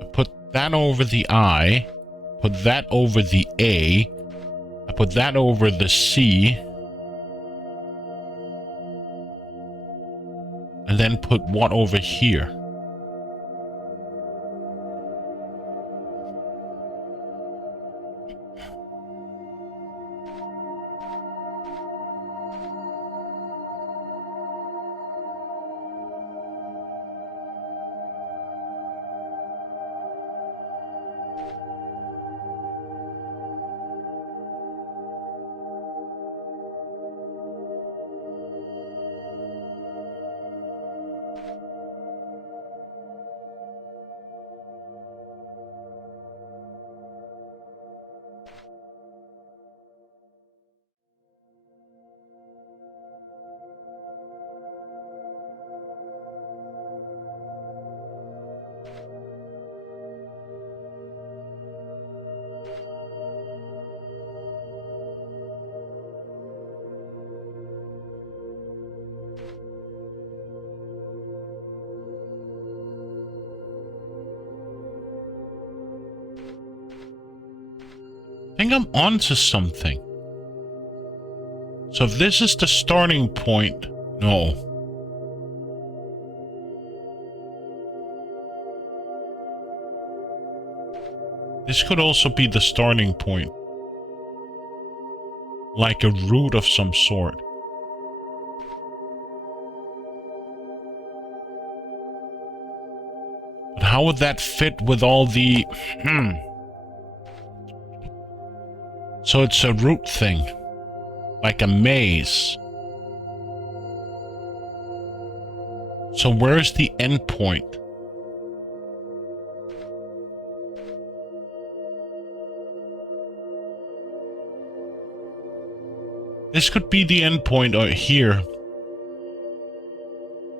I put that over the I, put that over the A, I put that over the C, and then put what over here? think I'm onto something. So if this is the starting point, no. This could also be the starting point. Like a route of some sort. But how would that fit with all the... So it's a route thing. Like a maze. So where's the end point? This could be the end point here.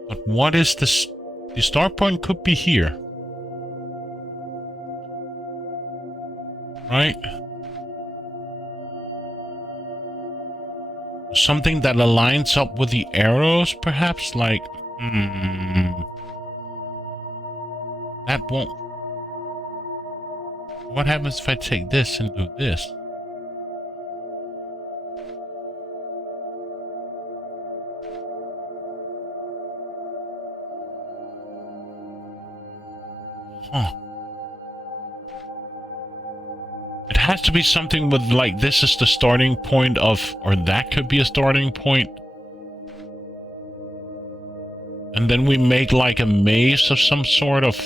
But what is this? The start point could be here. Right? Something that aligns up with the arrows, perhaps? Like, that won't... What happens if I take this and do this? Huh. It has to be something with, like, this is the starting point of... Or that could be a starting point. And then we make, like, a maze of some sort of...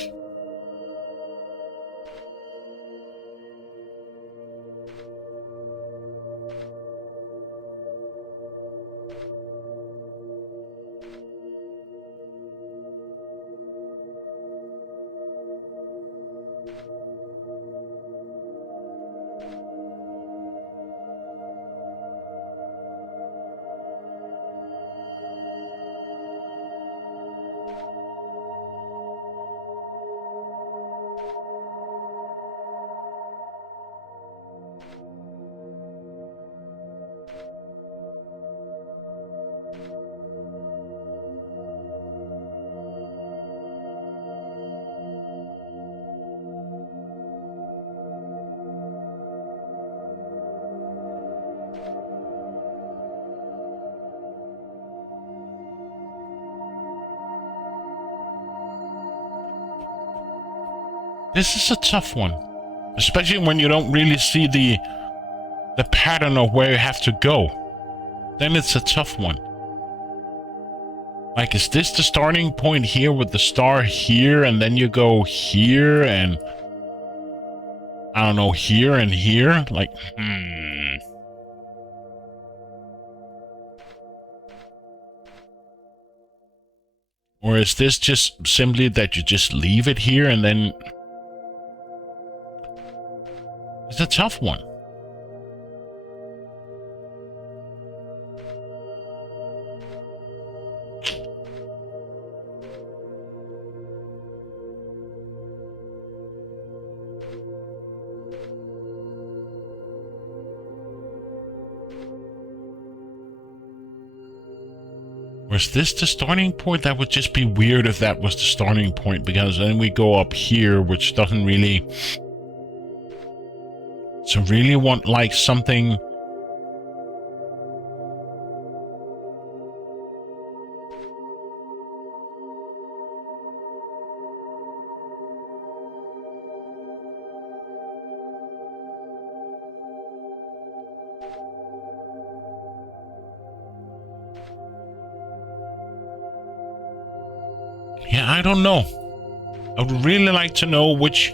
This is a tough one. Especially when you don't really see the pattern of where you have to go. Then it's a tough one. Like, is this the starting point here with the star here, and then you go here and... I don't know, here and here? Like, Or is this just simply that you just leave it here and then... It's a tough one. Was this the starting point? That would just be weird if that was the starting point, because then we go up here, which doesn't really... So really want, like, something... Yeah, I don't know. I would really like to know which...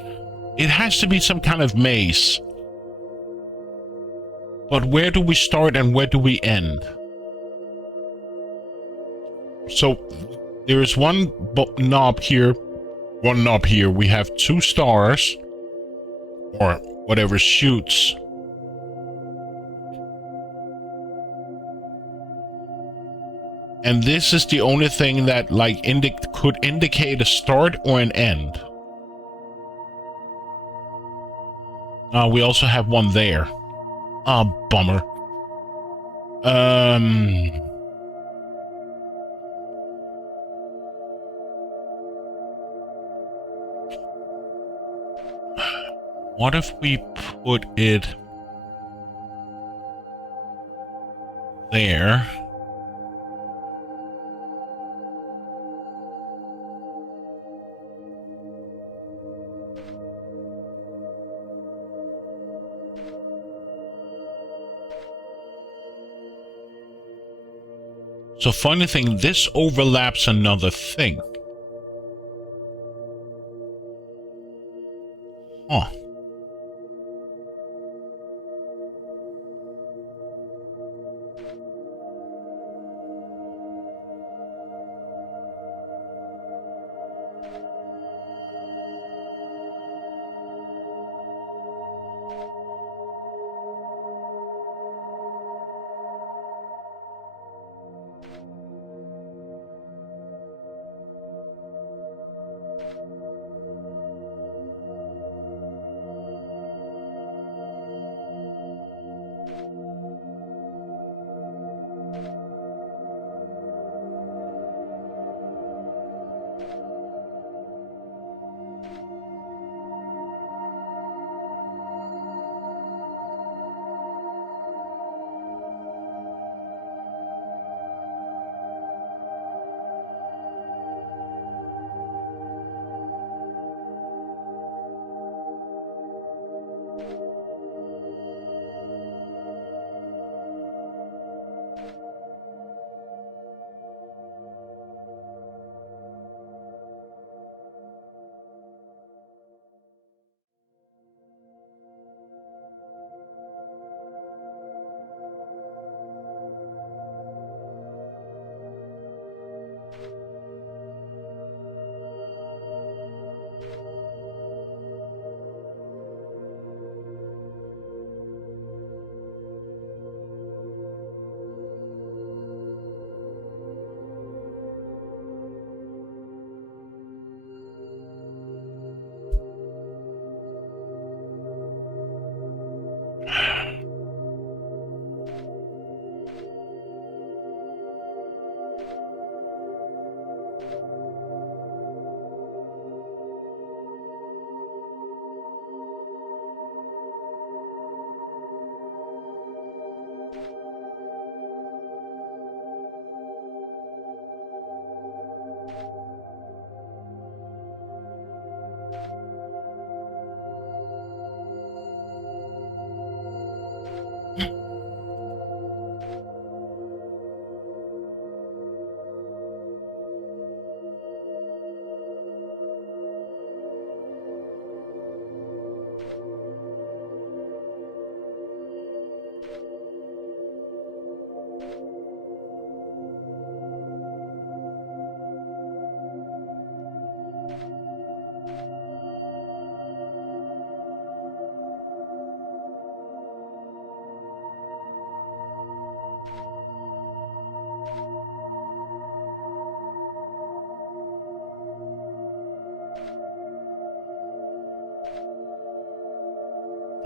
It has to be some kind of maze. But where do we start and where do we end? So, there is one knob here. One knob here. We have two stars. Or whatever shoots. And this is the only thing that, like, could indicate a start or an end. We also have one there. Ah, bummer. What if we put it... there. So funny thing, this overlaps another thing. Huh.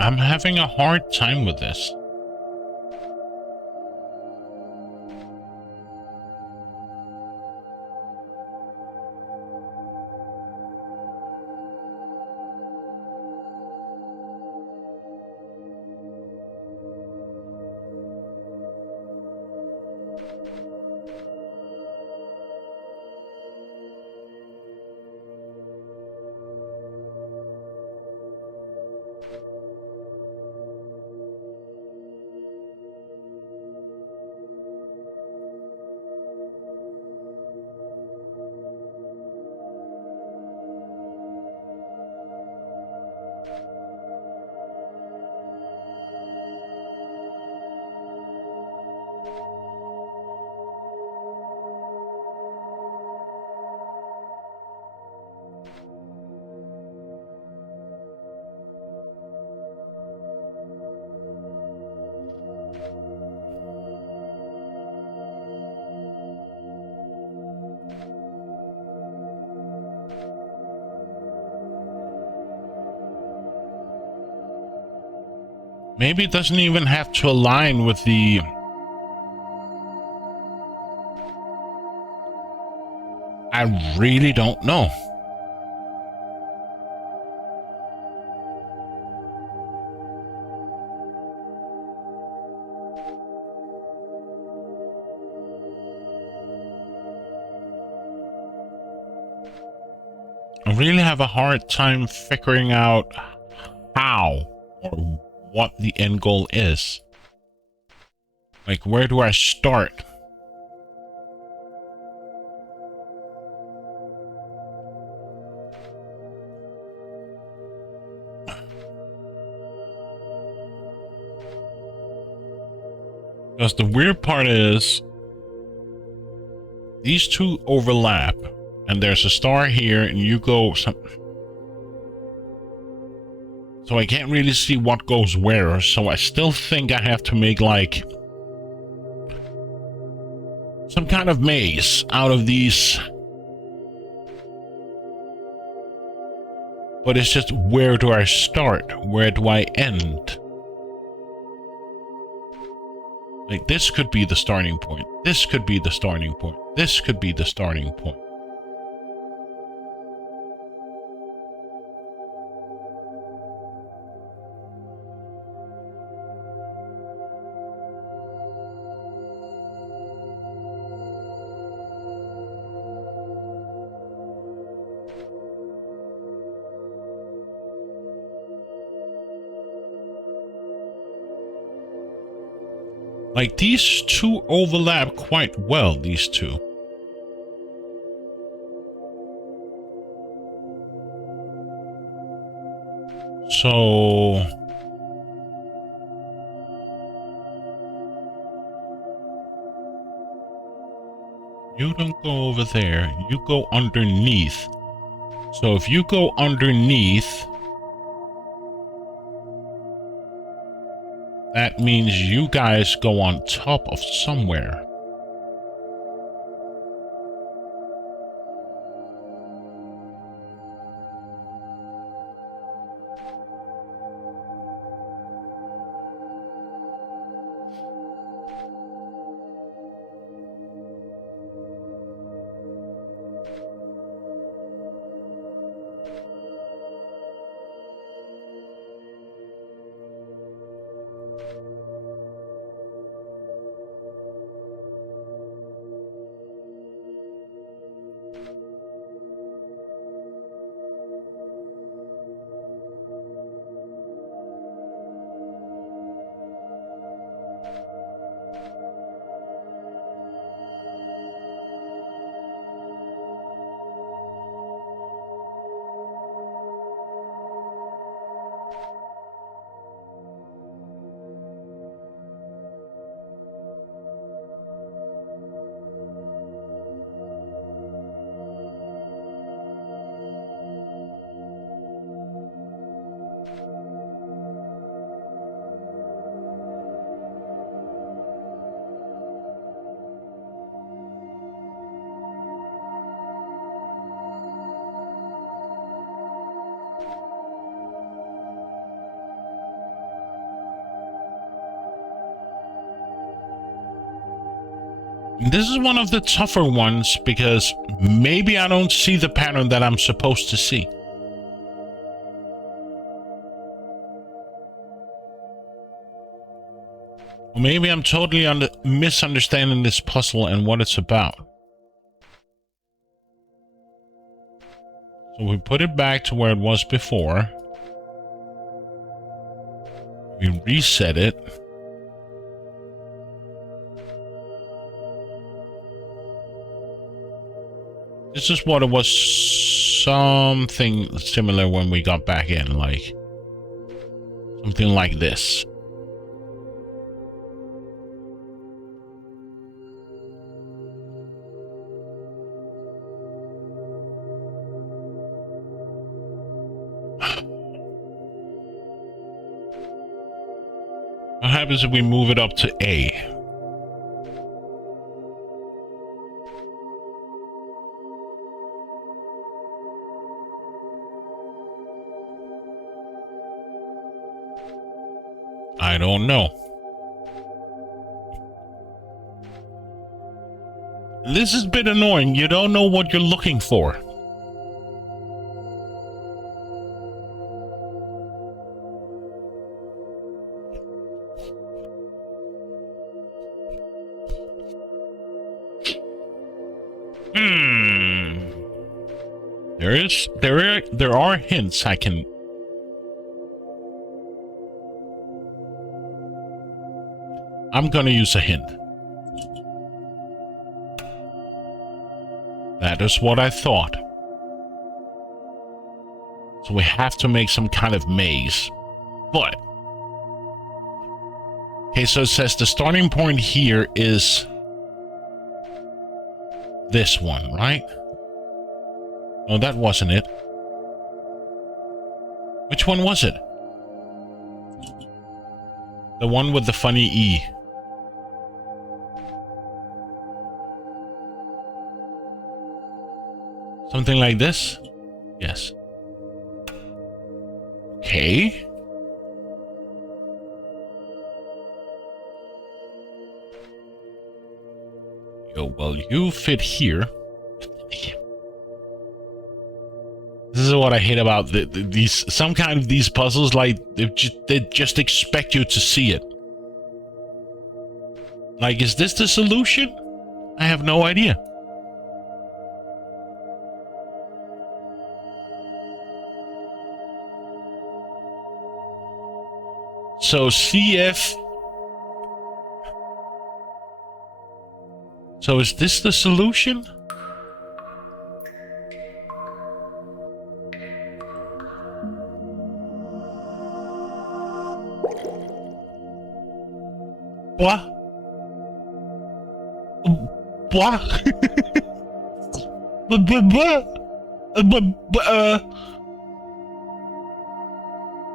I'm having a hard time with this. Maybe it doesn't even have to align with the... I really don't know. really have a hard time figuring out how or what the end goal is. Like, where do I start? Because the weird part is, these two overlap, and there's a star here, and you go some. So I can't really see what goes where. So I still think I have to make like some kind of maze out of these. But it's just, where do I start? Where do I end? Like, this could be the starting point. This could be the starting point. This could be the starting point. Like, these two overlap quite well, these two. So you don't go over there, you go underneath. So if you go underneath, that means you guys go on top of somewhere. This is one of the tougher ones because maybe I don't see the pattern that I'm supposed to see. Or maybe I'm totally misunderstanding this puzzle and what it's about. So we put it back to where it was before. We reset it. This is what it was, something similar when we got back in, like something like this. What happens if we move it up to A? I don't know. This is a bit annoying. You don't know what you're looking for. There are hints I can. I'm gonna use a hint. That is what I thought. So we have to make some kind of maze. But okay, so it says the starting point here is this one, right? No, that wasn't it. Which one was it? The one with the funny E. Something like this? Yes. Okay. Yo, well, you fit here. This is what I hate about these some kind of these puzzles. Like they just expect you to see it. Like, is this the solution? I have no idea. So CF. So is this the solution? What? What?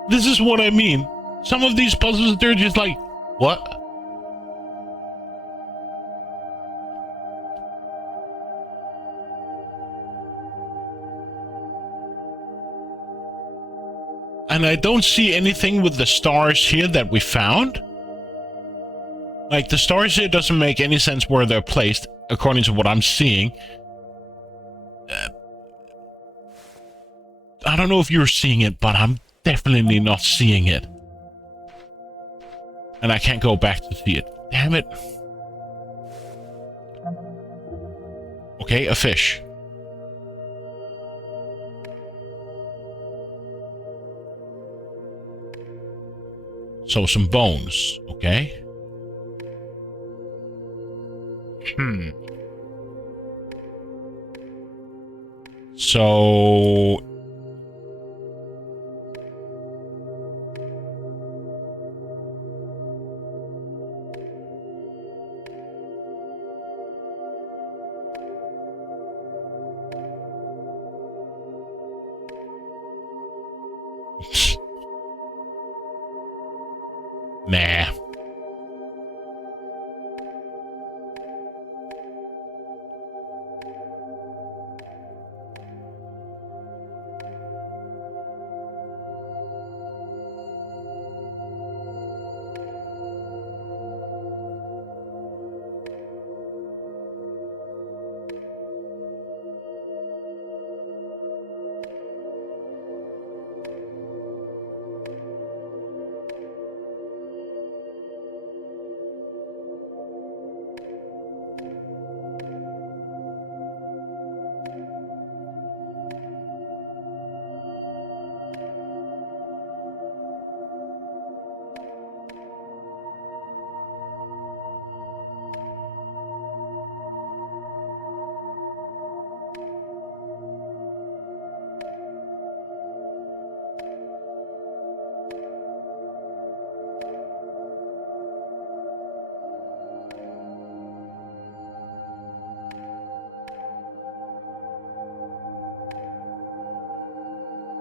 This is what I mean. Some of these puzzles, they're just like, what? And I don't see anything with the stars here that we found. Like, the stars here doesn't make any sense where they're placed, according to what I'm seeing. I don't know if you're seeing it, but I'm definitely not seeing it. And I can't go back to see it. Damn it. Okay, a fish. So some bones, okay? So nah.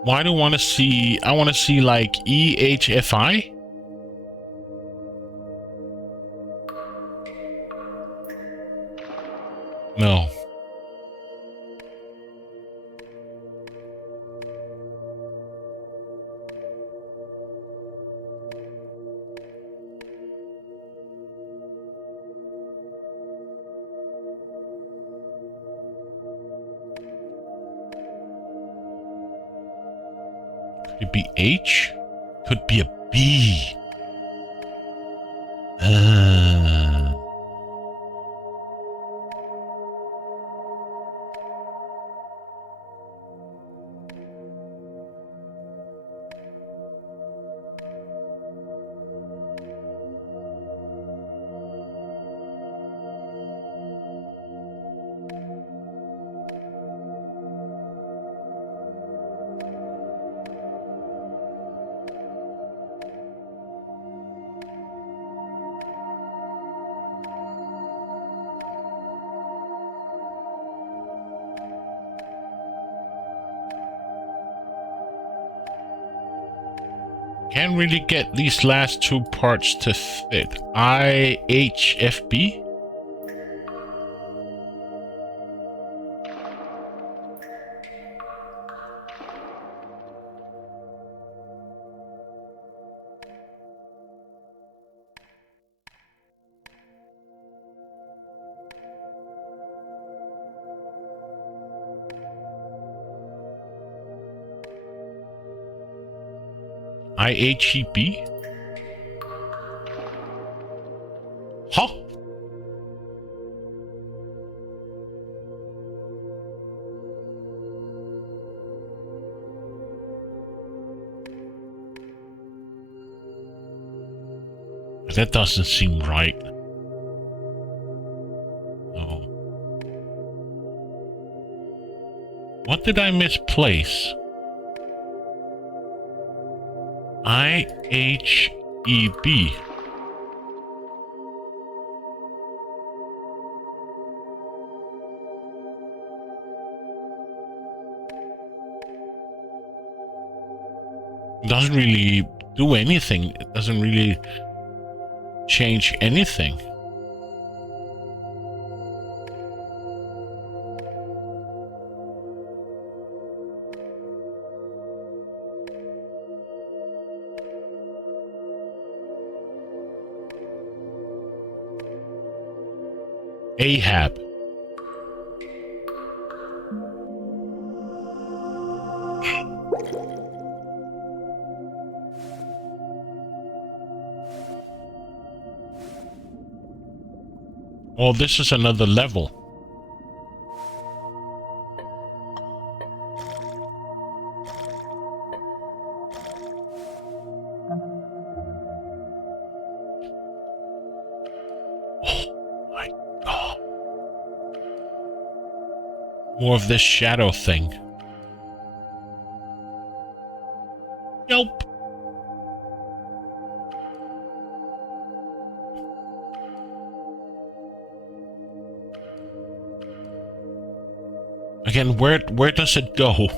Why do I want to see? I want to see like EHFI. No. Could it be H? Could be a B. Can't really get these last two parts to fit. IHFB? IHEB? Huh? That doesn't seem right. No. What did I misplace? IHEB. Doesn't really do anything. It doesn't really change anything. Ahab. Oh, this is another level. Oh my God. More of this shadow thing. Nope. Again, where does it go?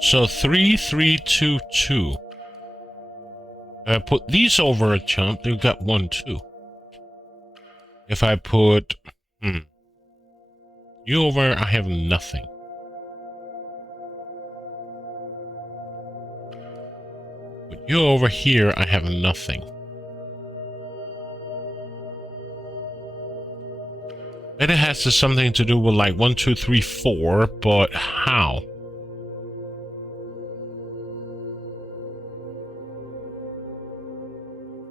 So 3, 3, 2, 2. I put these over a chunk, they've got 1, 2. If I put you over, I have nothing. Put you over here, I have nothing. It has something to do with like 1, 2, 3, 4, but how?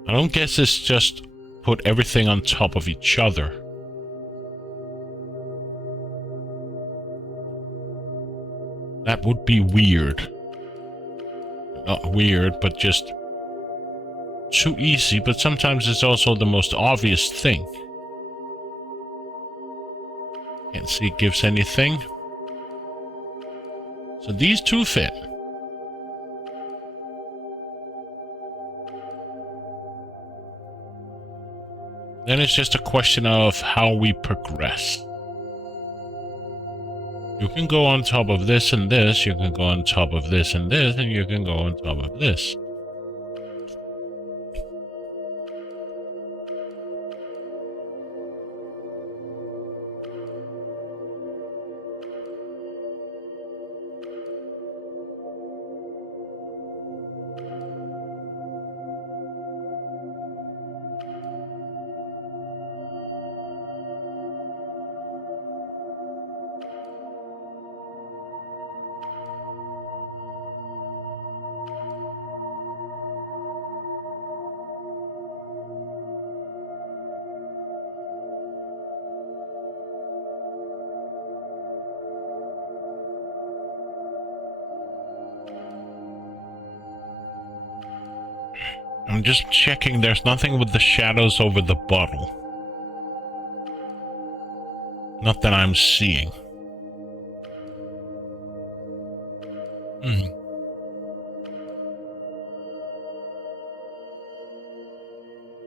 I don't guess it's just put everything on top of each other. That would be weird. Not weird, but just too easy, but sometimes it's also the most obvious thing. Can't see it gives anything. So these two fit. Then it's just a question of how we progress. You can go on top of this and this, you can go on top of this and this, and you can go on top of this. I'm just checking there's nothing with the shadows over the bottle. Not that I'm seeing.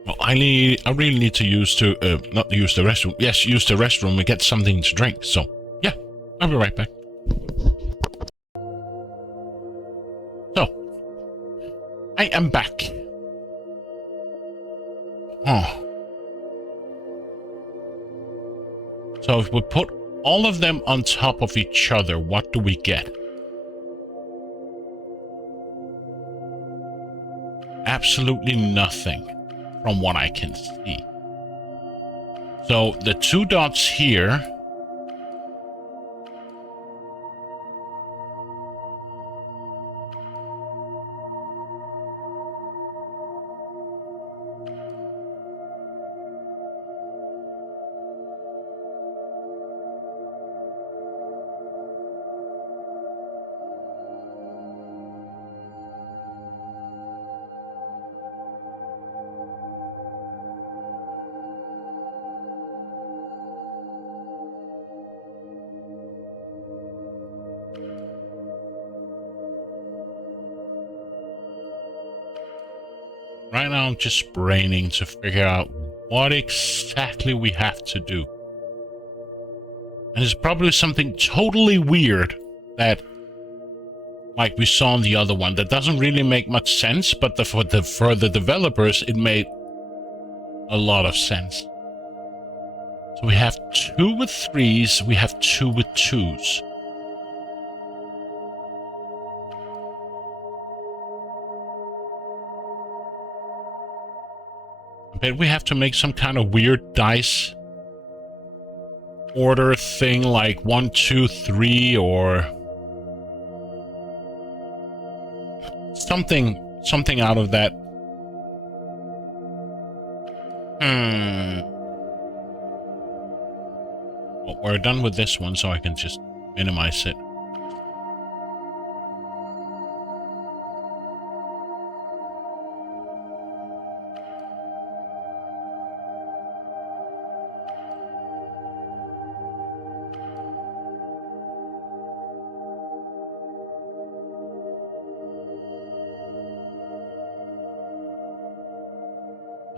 Well, I really need to not use the restroom. Yes, use the restroom and get something to drink. So, yeah, I'll be right back. So, I am back. Oh. So if we put all of them on top of each other, what do we get? Absolutely nothing from what I can see. So the 2 dots here right now I'm just braining to figure out what exactly we have to do. And it's probably something totally weird that, like we saw on the other one, that doesn't really make much sense, but for the developers, it made a lot of sense. So we have 2 with 3s, we have 2 with 2s. But we have to make some kind of weird dice order thing, like 1, 2, 3, or something out of that. Well, we're done with this one, so I can just minimize it.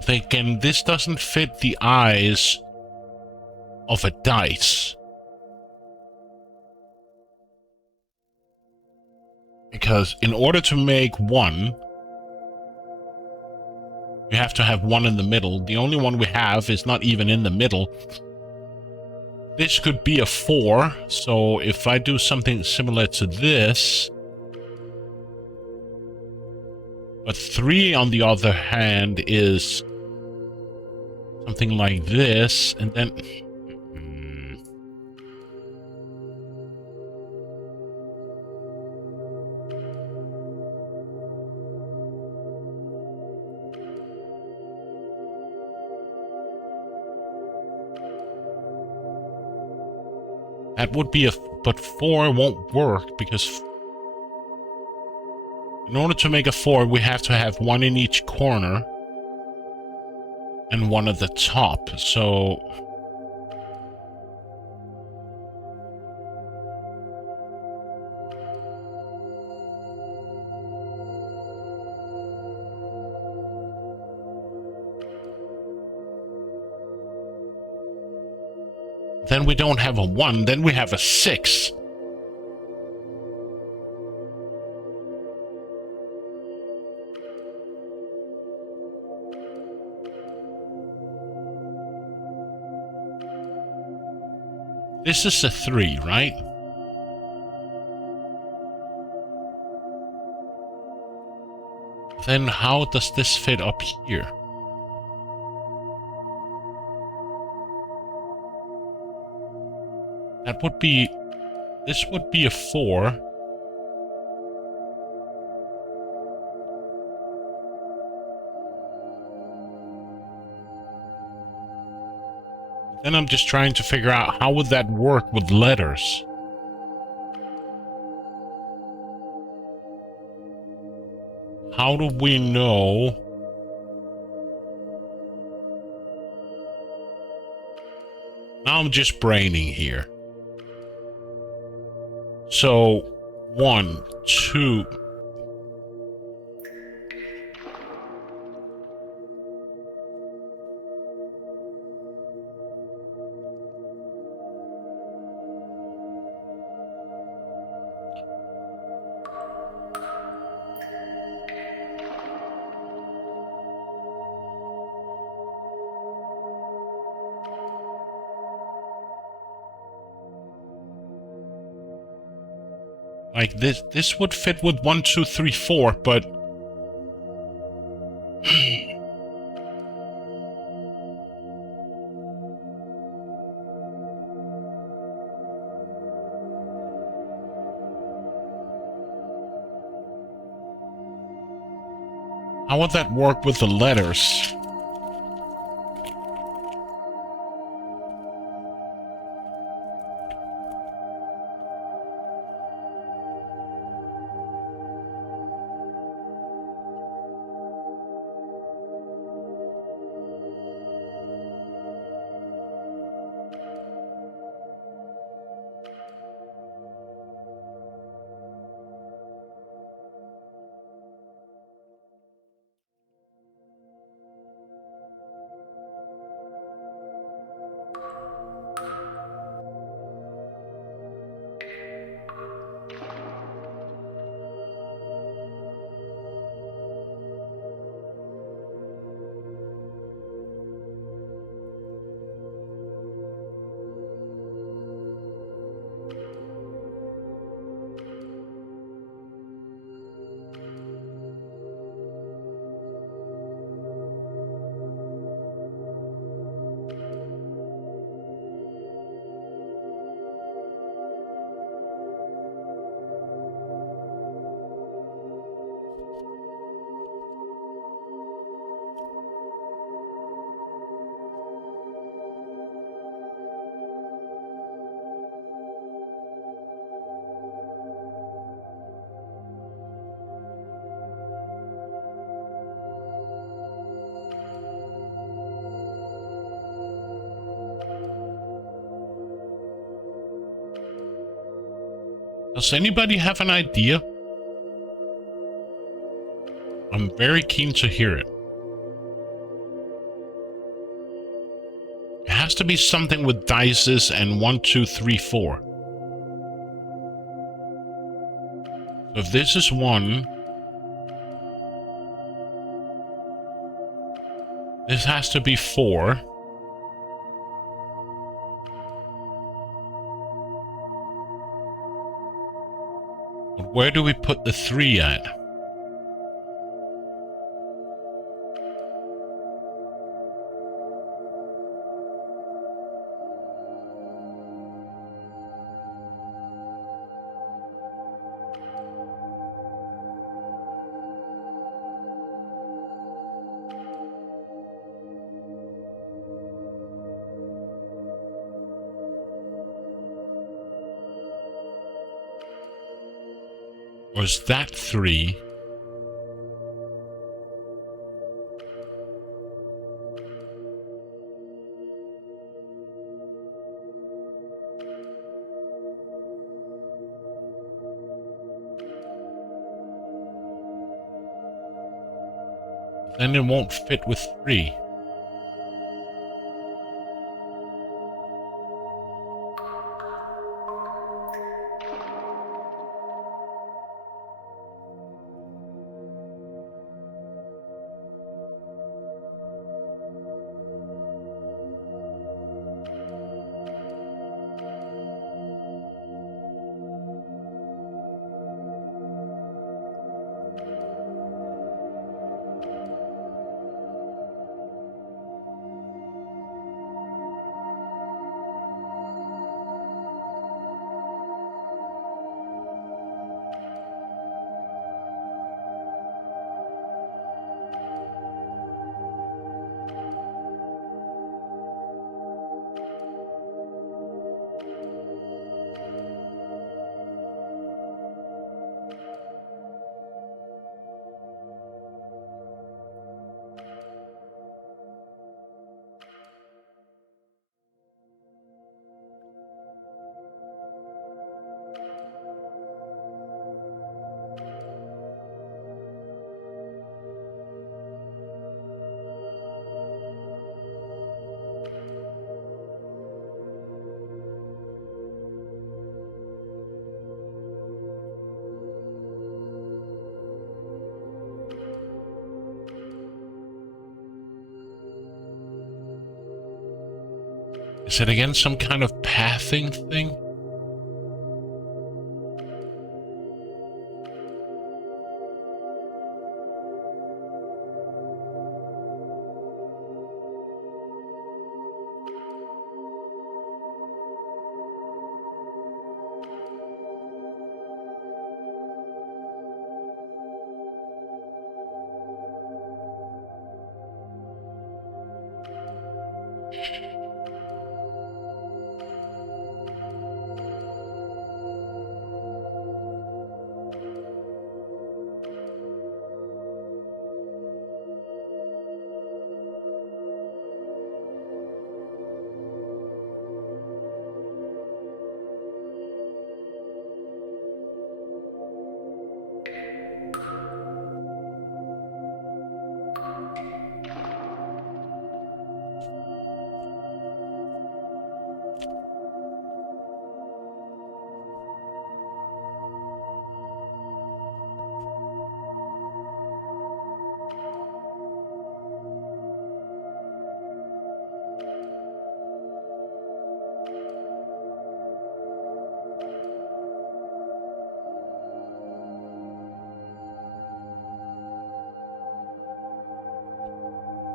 Thinking this doesn't fit the eyes of a dice. Because in order to make 1, you have to have 1 in the middle. The only one we have is not even in the middle. This could be a 4, so if I do something similar to this... But 3, on the other hand, is something like this, and then... That would be but 4 won't work, because in order to make a 4, we have to have 1 in each corner and 1 at the top, so... Then we don't have a 1, then we have a 6. This is a 3, right? Then how does this fit up here? That would be... This would be a 4. Then I'm just trying to figure out how would that work with letters. How do we know? Now I'm just braining here. So, 1, 2... Like this would fit with 1, 2, 3, 4, but how would that work with the letters? Does anybody have an idea? I'm very keen to hear it. It has to be something with dices and 1, 2, 3, 4. So if this is 1, this has to be 4. But where do we put the 3 at? Or is that 3? Then it won't fit with 3. Is it again some kind of pathing thing?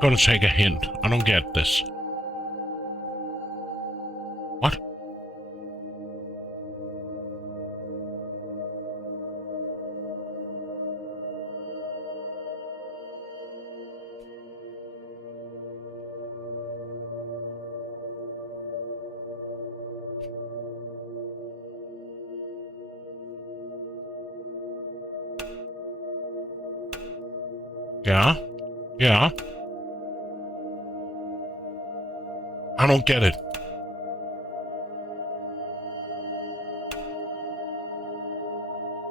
Gonna take a hint. I don't get this. What? Yeah? Yeah? I don't get it.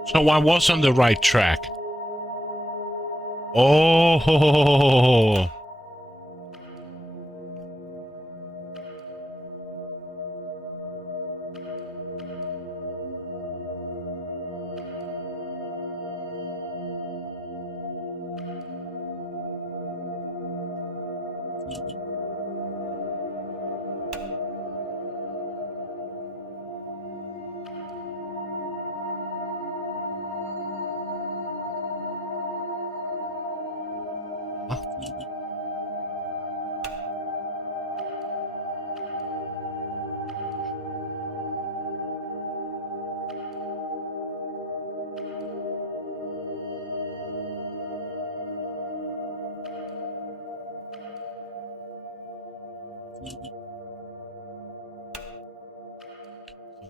So I was on the right track. Oh.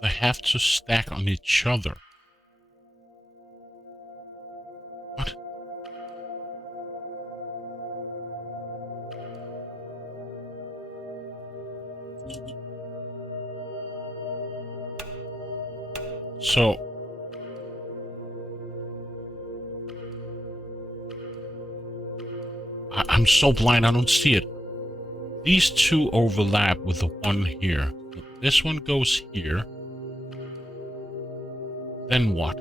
They have to stack on each other. What? So I'm so blind I don't see it. These two overlap with the one here. This one goes here. Then what?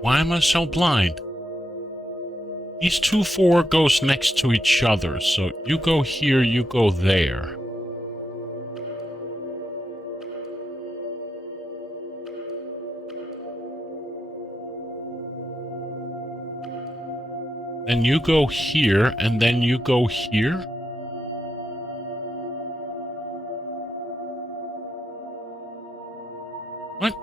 Why am I so blind? These 2-4 goes next to each other, so you go here, you go there. Then you go here, and then you go here? What?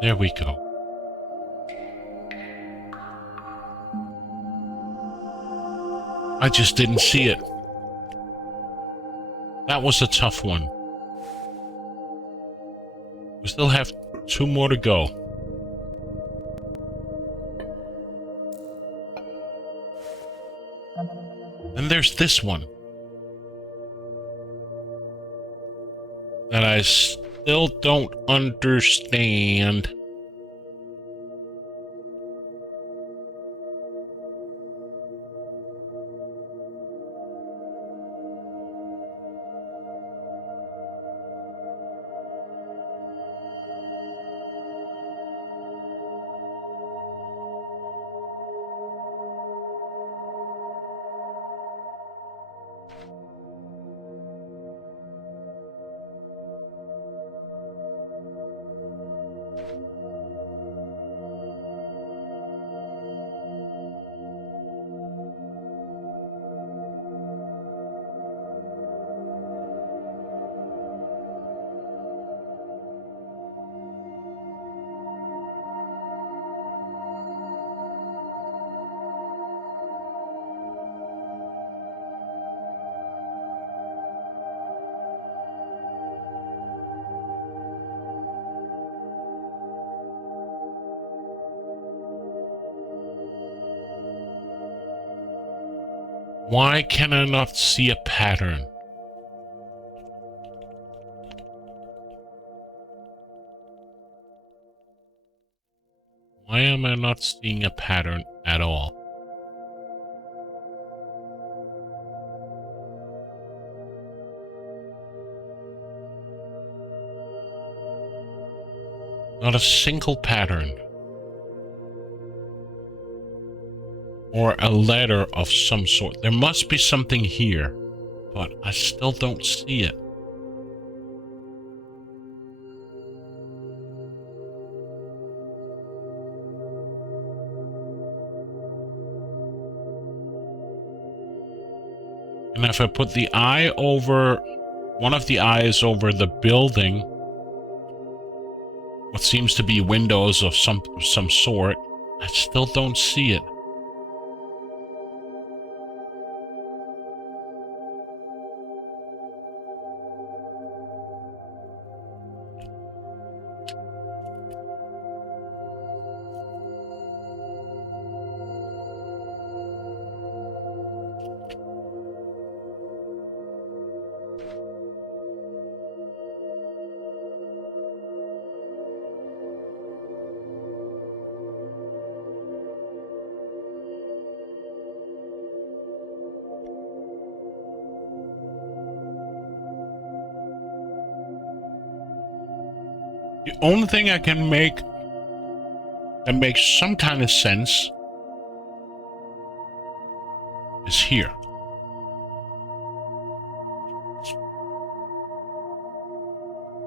There we go. I just didn't see it. That was a tough one. We still have 2 more to go. And there's this one. That I still don't understand. Why can I not see a pattern? Why am I not seeing a pattern at all? Not a single pattern. Or a letter of some sort. There must be something here, but I still don't see it. And if I put the eye over, one of the eyes over the building, what seems to be windows of some sort, I still don't see it. The only thing I can make that makes some kind of sense is here.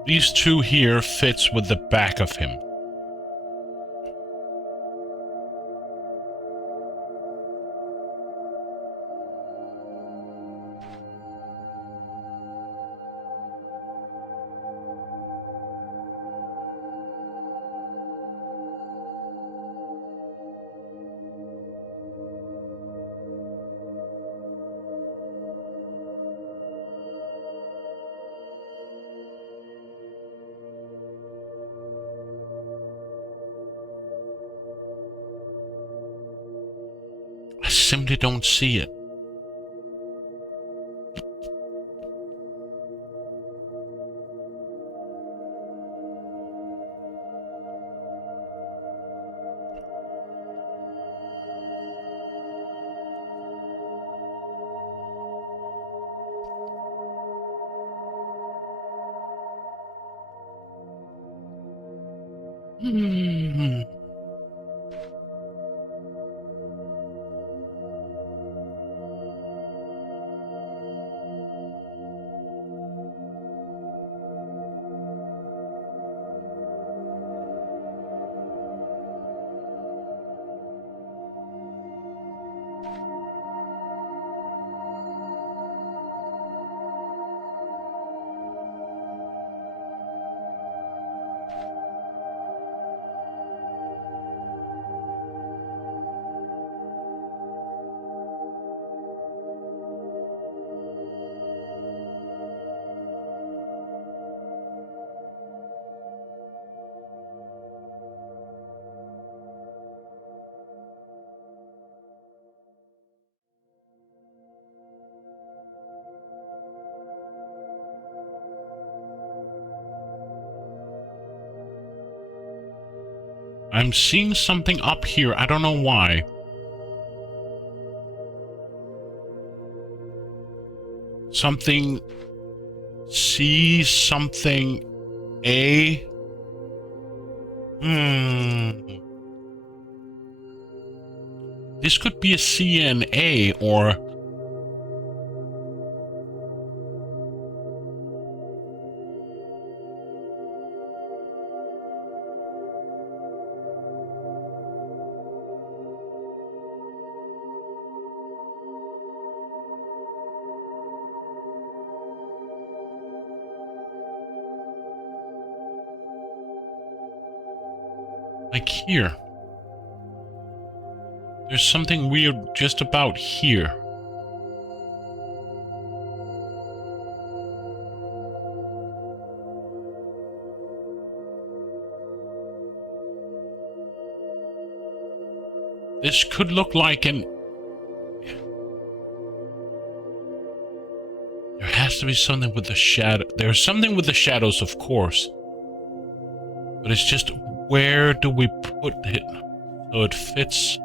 These 2 here fits with the back of him. I simply don't see it. Hmm. I'm seeing something up here. I don't know why. Something C, something A. This could be a C and A, or like here. There's something weird just about here. This could look like an... There has to be something with the shadow. There's something with the shadows, of course. But it's just, where do we put it so it fits?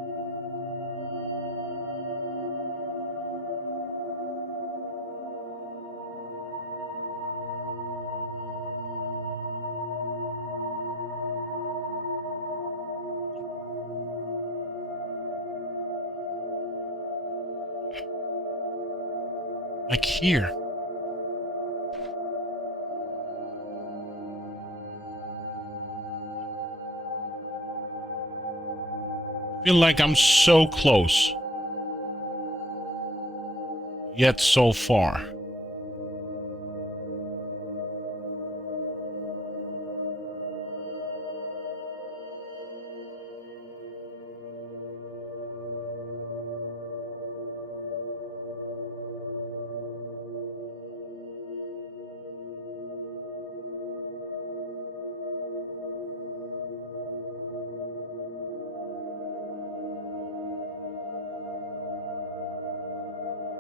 Like here. I feel like I'm so close. Yet so far.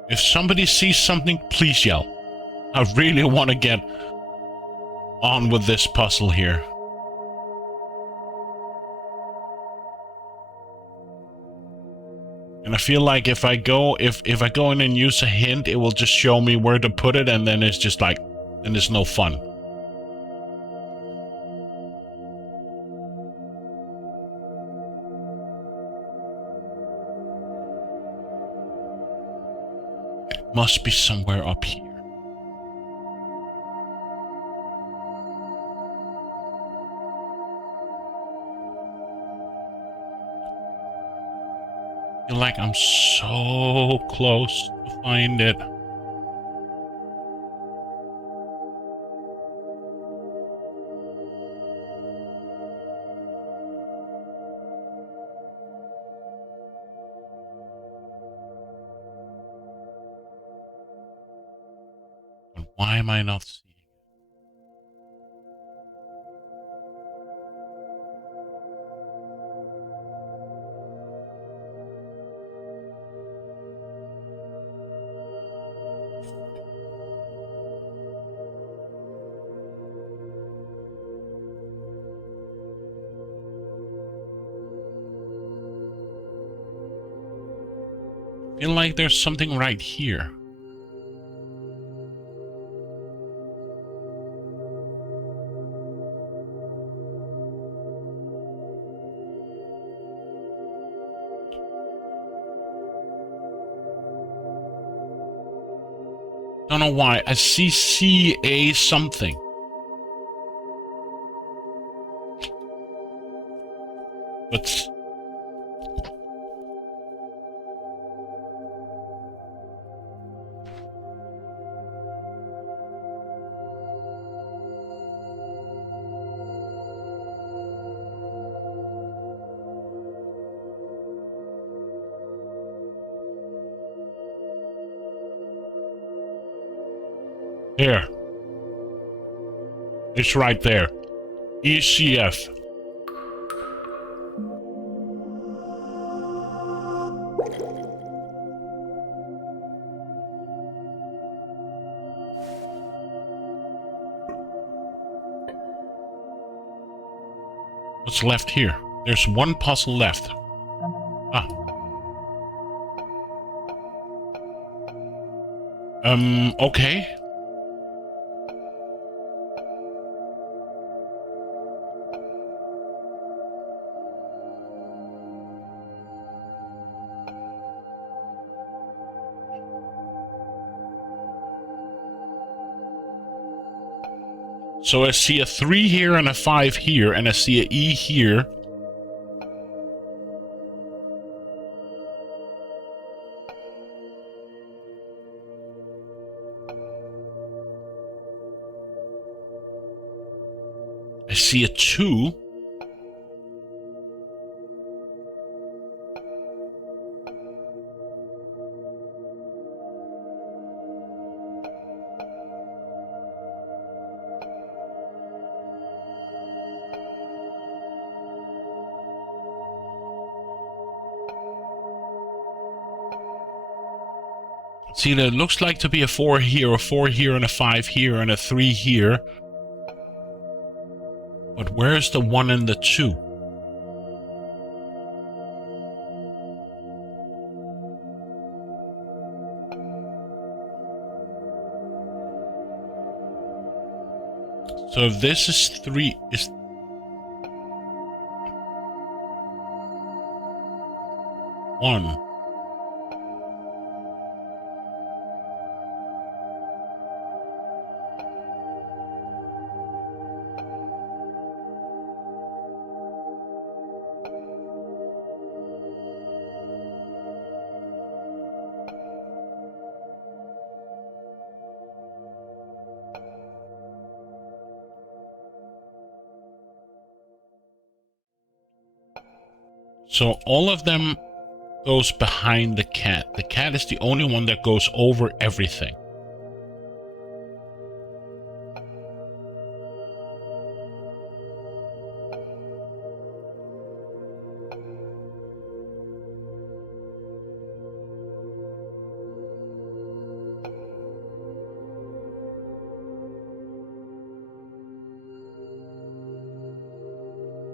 If somebody sees something, please yell. I really want to get on with this puzzle here. And I feel like if I go in and use a hint, it will just show me where to put it, and then it's just like, then it's no fun. It must be somewhere up here. I feel like I'm so close to find it. But why am I not seeing it? I feel like there's something right here. Don't know why. I see CA something. But here. It's right there. ECF. What's left here? There's one puzzle left. Ah. Okay. So I see a 3 here and a 5 here, and I see a E here. I see a 2. See, there looks like to be a 4 here, a 4 here, and a 5 here, and a 3 here. But where's the 1 and the 2? So if this is 3, is... One. So all of them goes behind the cat. The cat is the only one that goes over everything.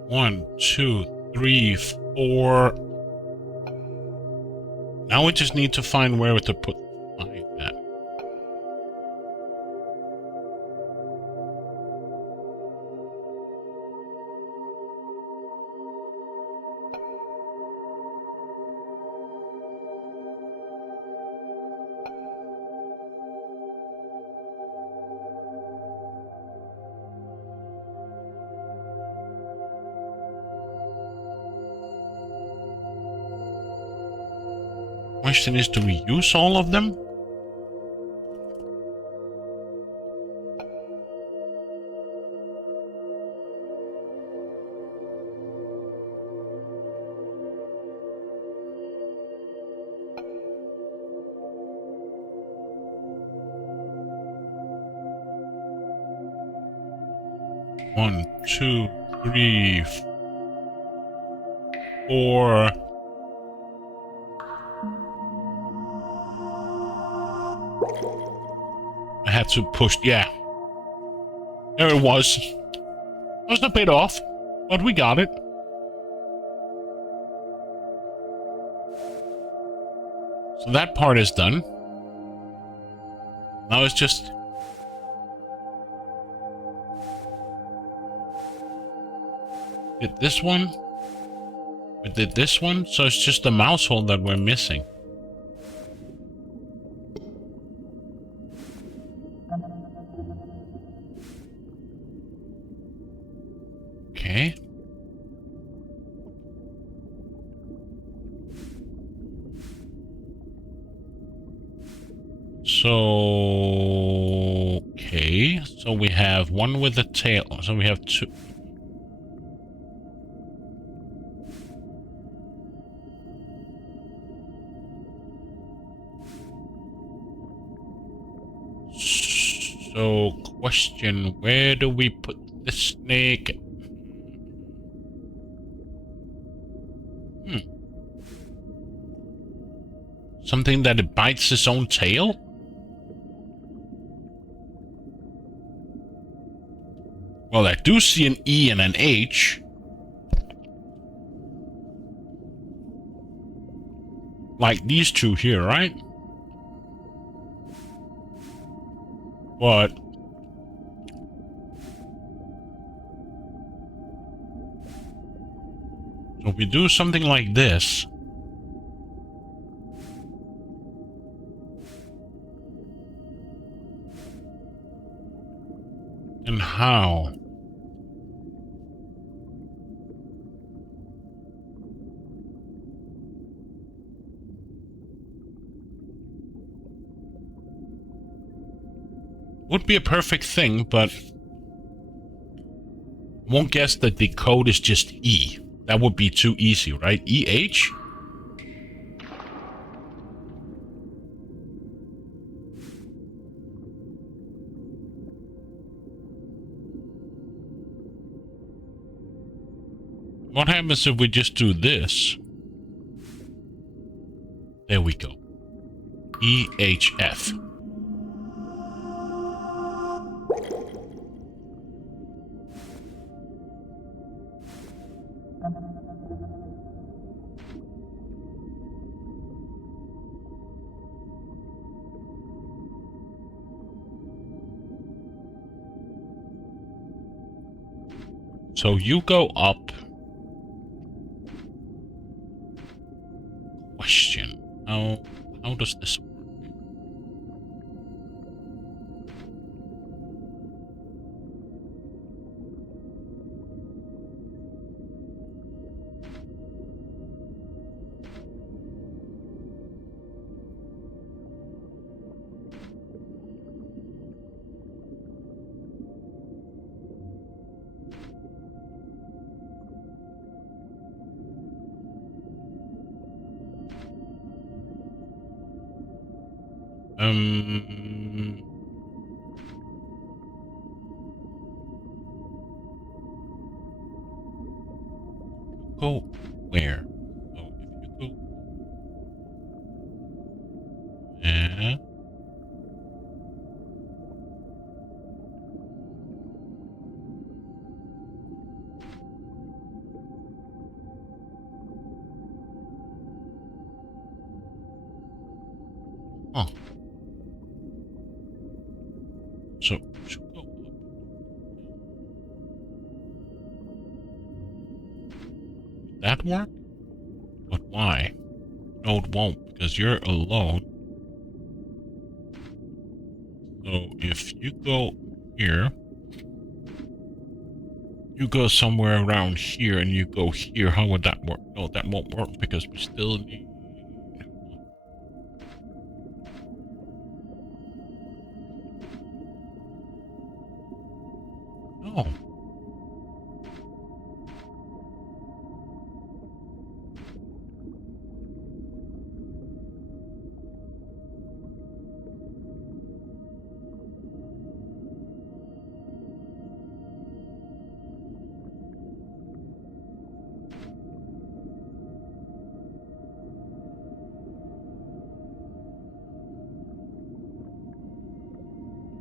One, two, three, 4. Now we just need to find where to put 5 at. Question is, do we use all of them? One, two, three, 4. I had to push, yeah. There it was. It was a bit off, but we got it. So that part is done. Now it's just... Did this one? We did this one, so it's just the mouse hole that we're missing. Okay. So, okay. So we have one with the tail. So we have 2. So, question, where do we put the snake? Something that it bites its own tail? Well, I do see an E and an H. like these two here, right? But so we do something like this. And how? Would be a perfect thing, but won't guess that the code is just E. That would be too easy, right? EH? What happens if we just do this? There we go. EHF. So you go up. Question. How does this work? Go where? So if you go, yeah. Huh. So should go up. Would that work? But why? No, it won't, because you're alone. So if you go here, you go somewhere around here, and you go here, how would that work? No, that won't work, because we still need... No.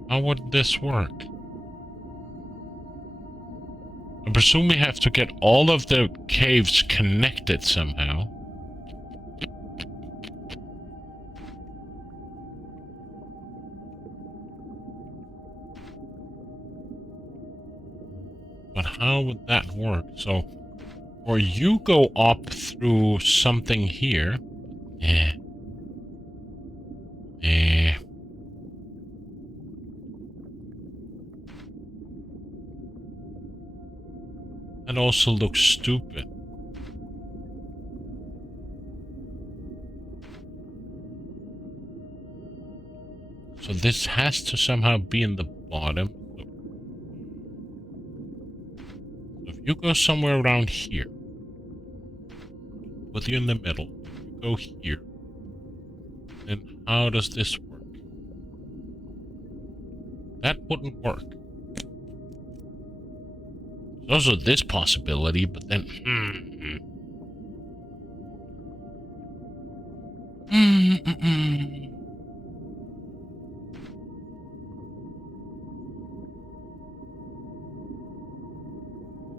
How would this work? I presume we have to get all of the caves connected somehow. But how would that work? So, or you go up through something here. Eh. Eh. That also looks stupid. So this has to somehow be in the bottom. So if you go somewhere around here, put you in the middle, you go here, then how does this work? That wouldn't work. There's also this possibility, but then...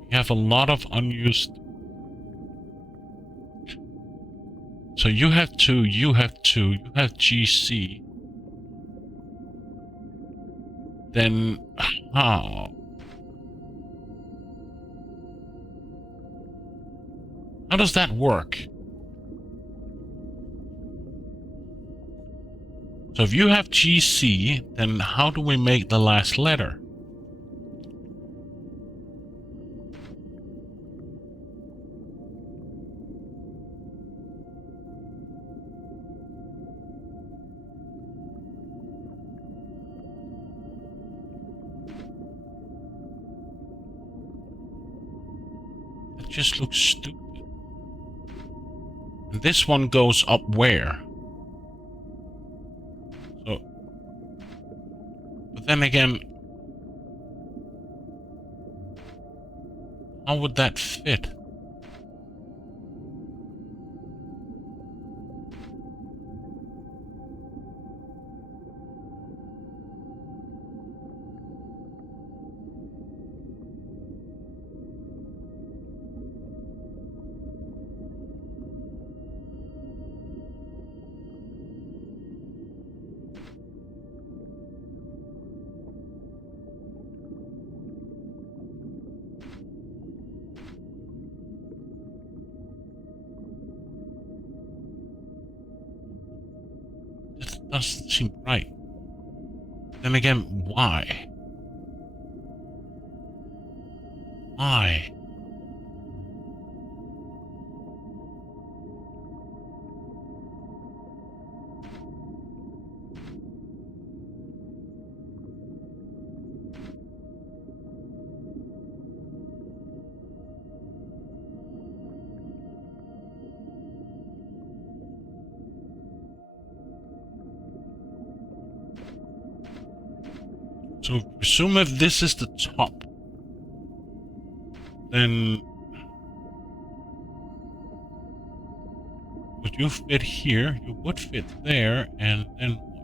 We have a lot of unused So you have 2, you have 2, you have GC. Then how? How does that work? So if you have GC, then how do we make the last letter? That just looks stupid. And this one goes up where? So, but then again, how would that fit? That doesn't seem right. Then again, why? Why? So presume if this is the top, then would you fit here? You would fit there, and then what?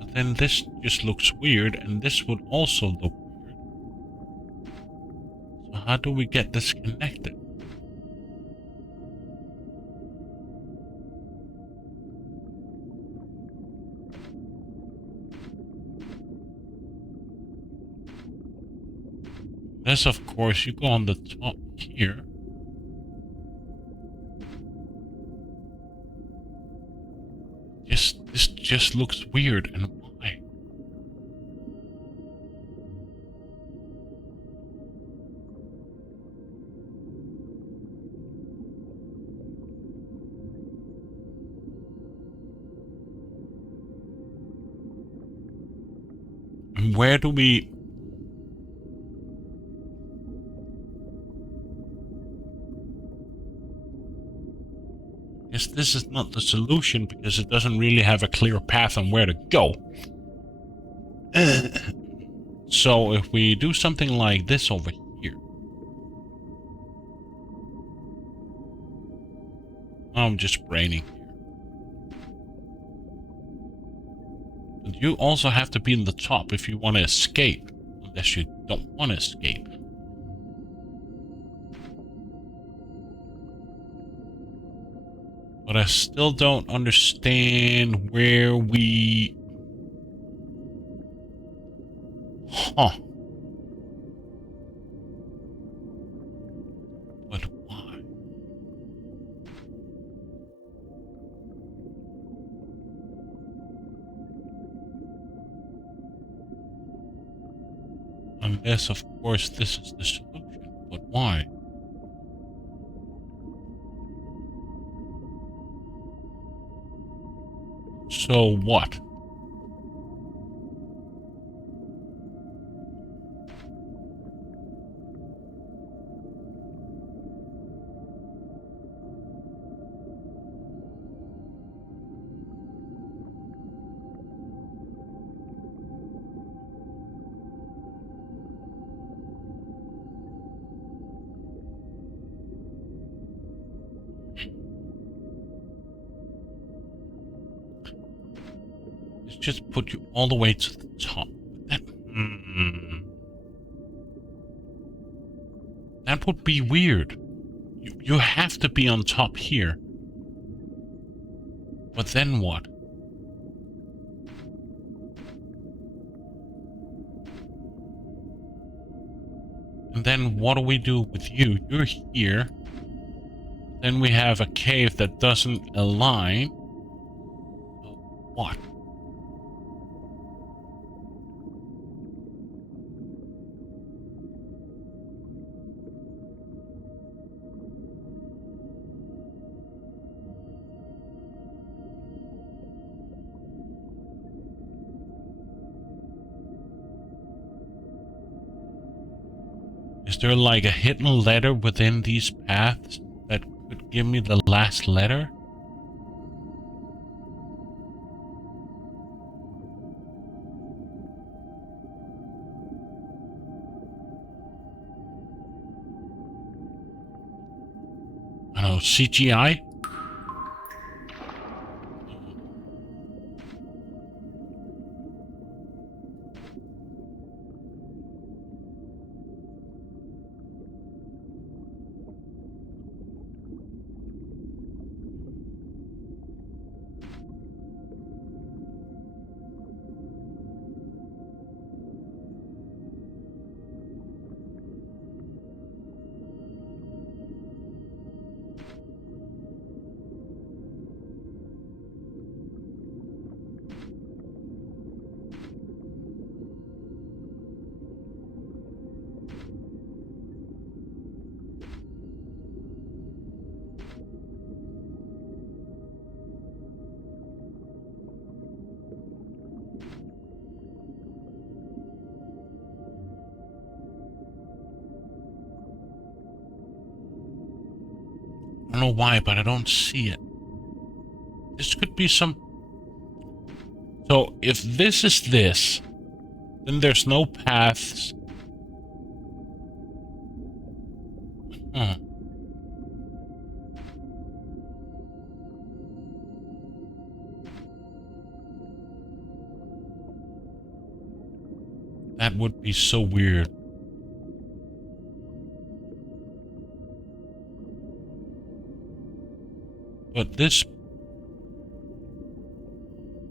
But then this just looks weird, and this would also look weird. So how do we get this connected? This, of course, you go on the top here. This just looks weird, and why? And where do we... Guess this is not the solution because it doesn't really have a clear path on where to go. So if we do something like this over here. I'm just braining here. But you also have to be in the top if you want to escape. Unless you don't want to escape. But I still don't understand where we... Huh. But why? Unless, of course, this is the solution. But why? So what? Just put you all the way to the top. That would be weird. You have to be on top here. But then what? And then what do we do with you? You're here. Then we have a cave that doesn't align. What? Is there like a hidden letter within these paths that could give me the last letter? I don't know, CGI? I don't know why, but I don't see it. This could be some... So, if this is this, then there's no paths. Huh. That would be so weird. But this...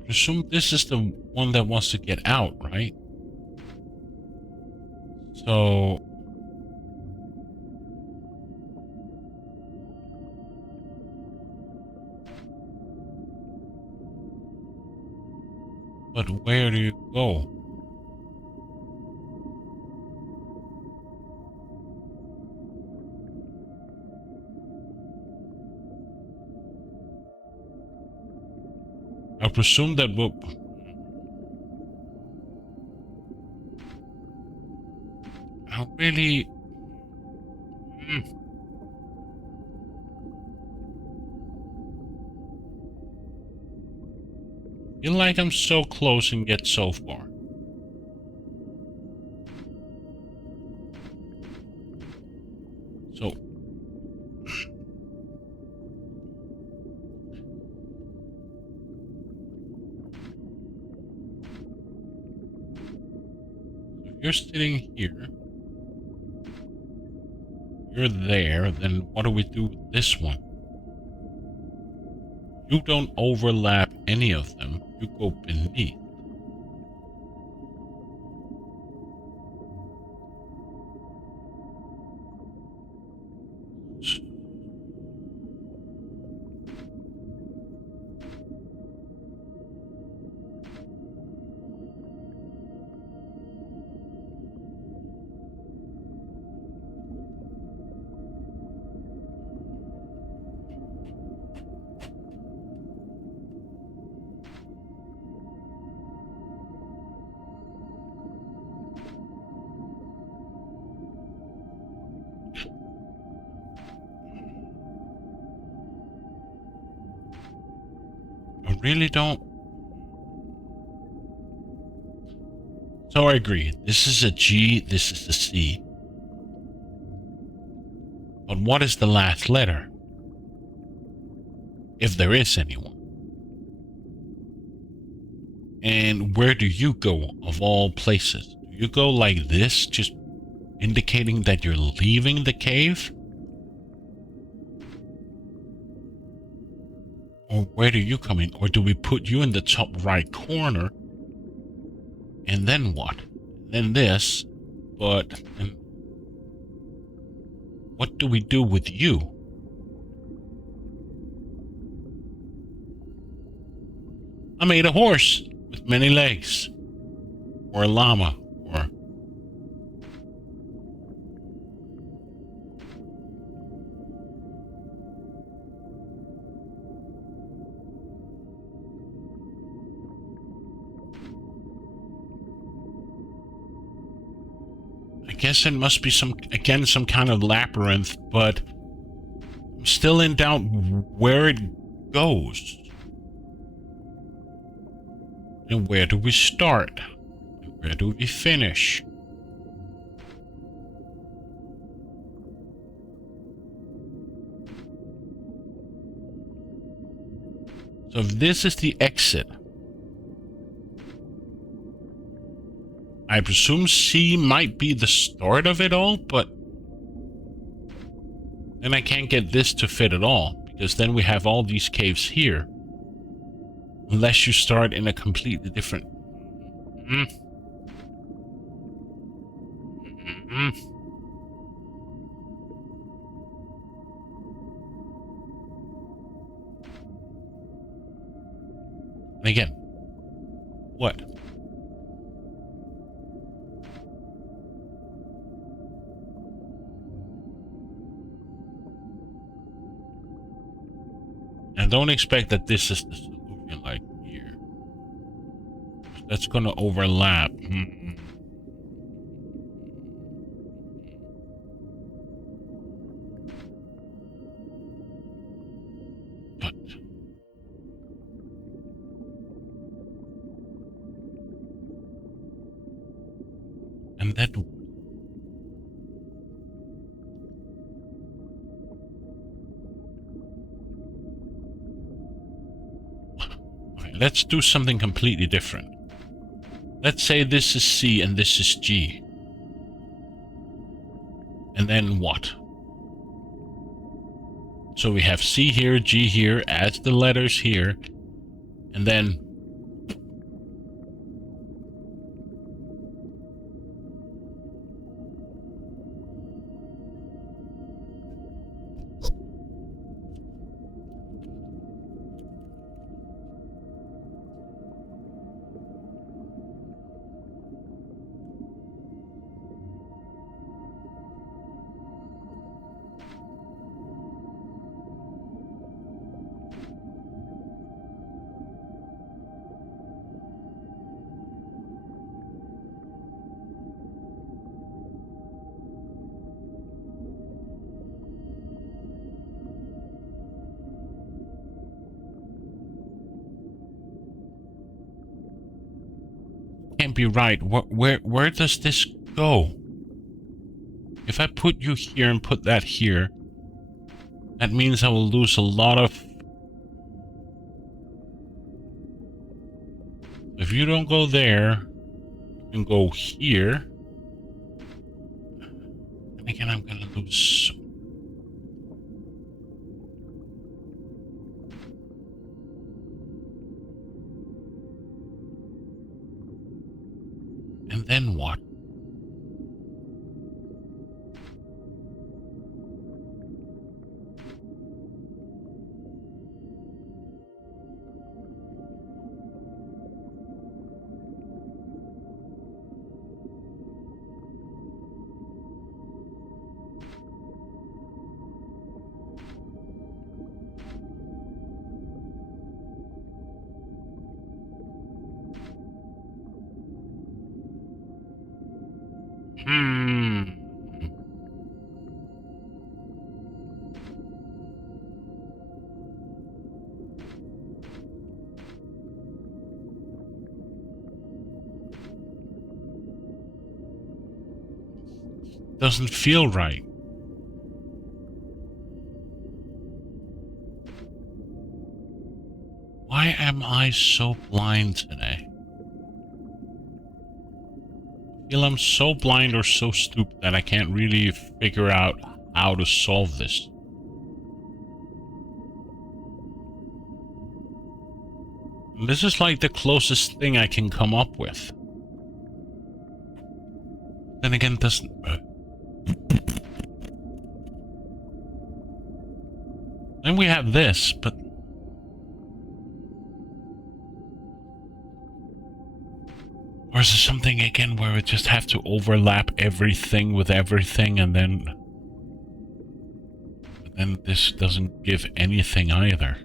Presume this is the one that wants to get out, right? So... But where do you go? I presume that we'll... I really... Feel like I'm so close and yet so far. So... You're sitting here. You're there, then what do we do with this one? You don't overlap any of them. You go beneath. I really don't. So I agree. This is a G, this is a C. But what is the last letter? If there is anyone. And where do you go, of all places? Do you go like this, just indicating that you're leaving the cave? Or where do you come in? Or do we put you in the top right corner? And then what? Then this. But and what do we do with you? I made a horse with many legs. Or a llama. Or... I guess it must be some kind of labyrinth, but I'm still in doubt where it goes. And where do we start? And where do we finish? So if this is the exit, I presume C might be the start of it all, but then I can't get this to fit at all, because then we have all these caves here. Unless you start in a completely different... And again, what? And don't expect that this is the solution, like here. That's gonna overlap. But and that. Let's do something completely different. Let's say this is C and this is G. And then what? So we have C here, G here, add the letters here, and then... Can't be right. Where does this go? If I put you here and put that here, that means I will lose a lot of... If you don't go there, you can go here. And again, I'm gonna lose... And then what? Doesn't feel right. Why am I so blind today? I feel I'm so blind or so stupid that I can't really figure out how to solve this. This is like the closest thing I can come up with. Then again, it doesn't... Then we have this, but... Or is it something again where we just have to overlap everything with everything and then this doesn't give anything either?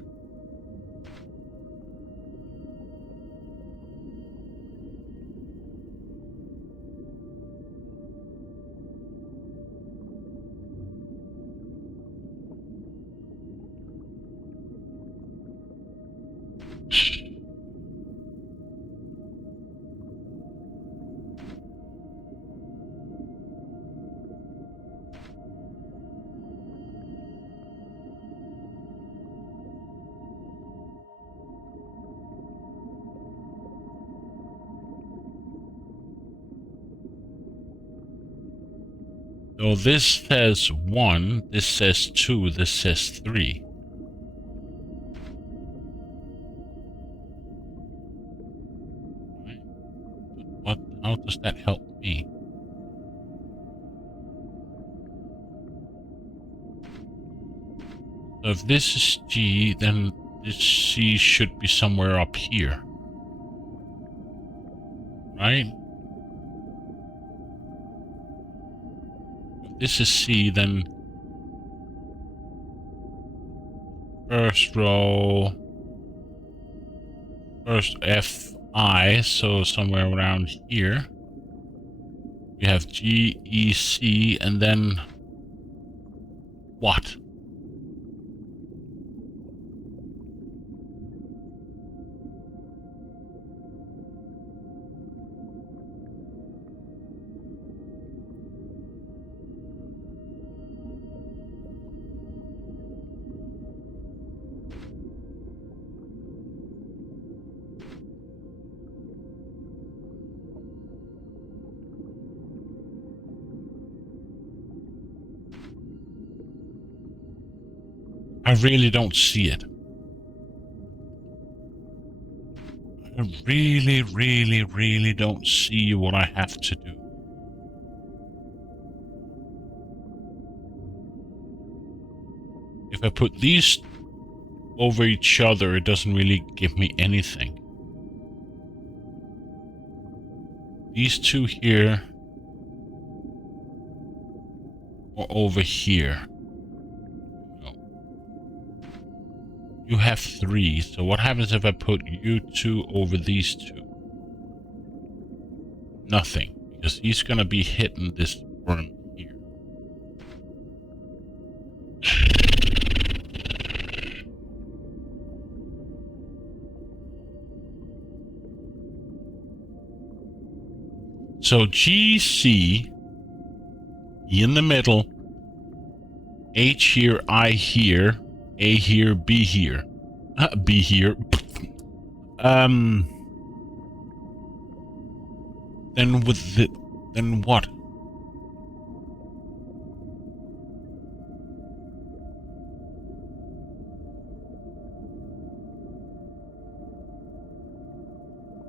So this says 1, this says 2, this says 3. What? How does that help me? So if this is G, then this C should be somewhere up here. Right? If this is C, then first row, first F-I, so somewhere around here. We have G, E, C, and then what? I really don't see it. I really don't see what I have to do. If I put these over each other, it doesn't really give me anything. These two here or over here. You have 3, so what happens if I put you 2 over these 2? Nothing, because he's gonna be hitting this worm here. So GC, E in the middle, H here, I here, A here, B here. B here. Then with the... Then what?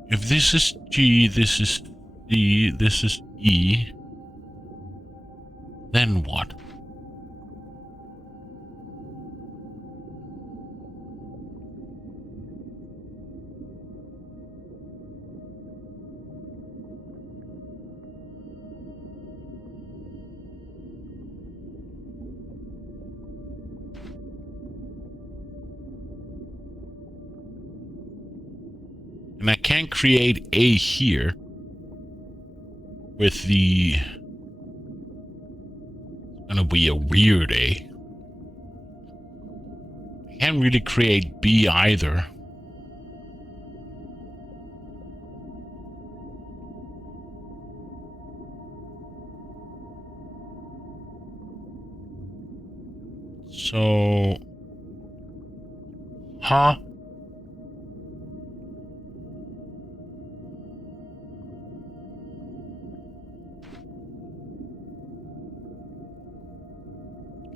If this is G, this is D, this is E, then what? And I can't create A here with the... It's gonna be a weird A. I can't really create B either. So... Huh?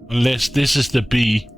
Unless this is the B.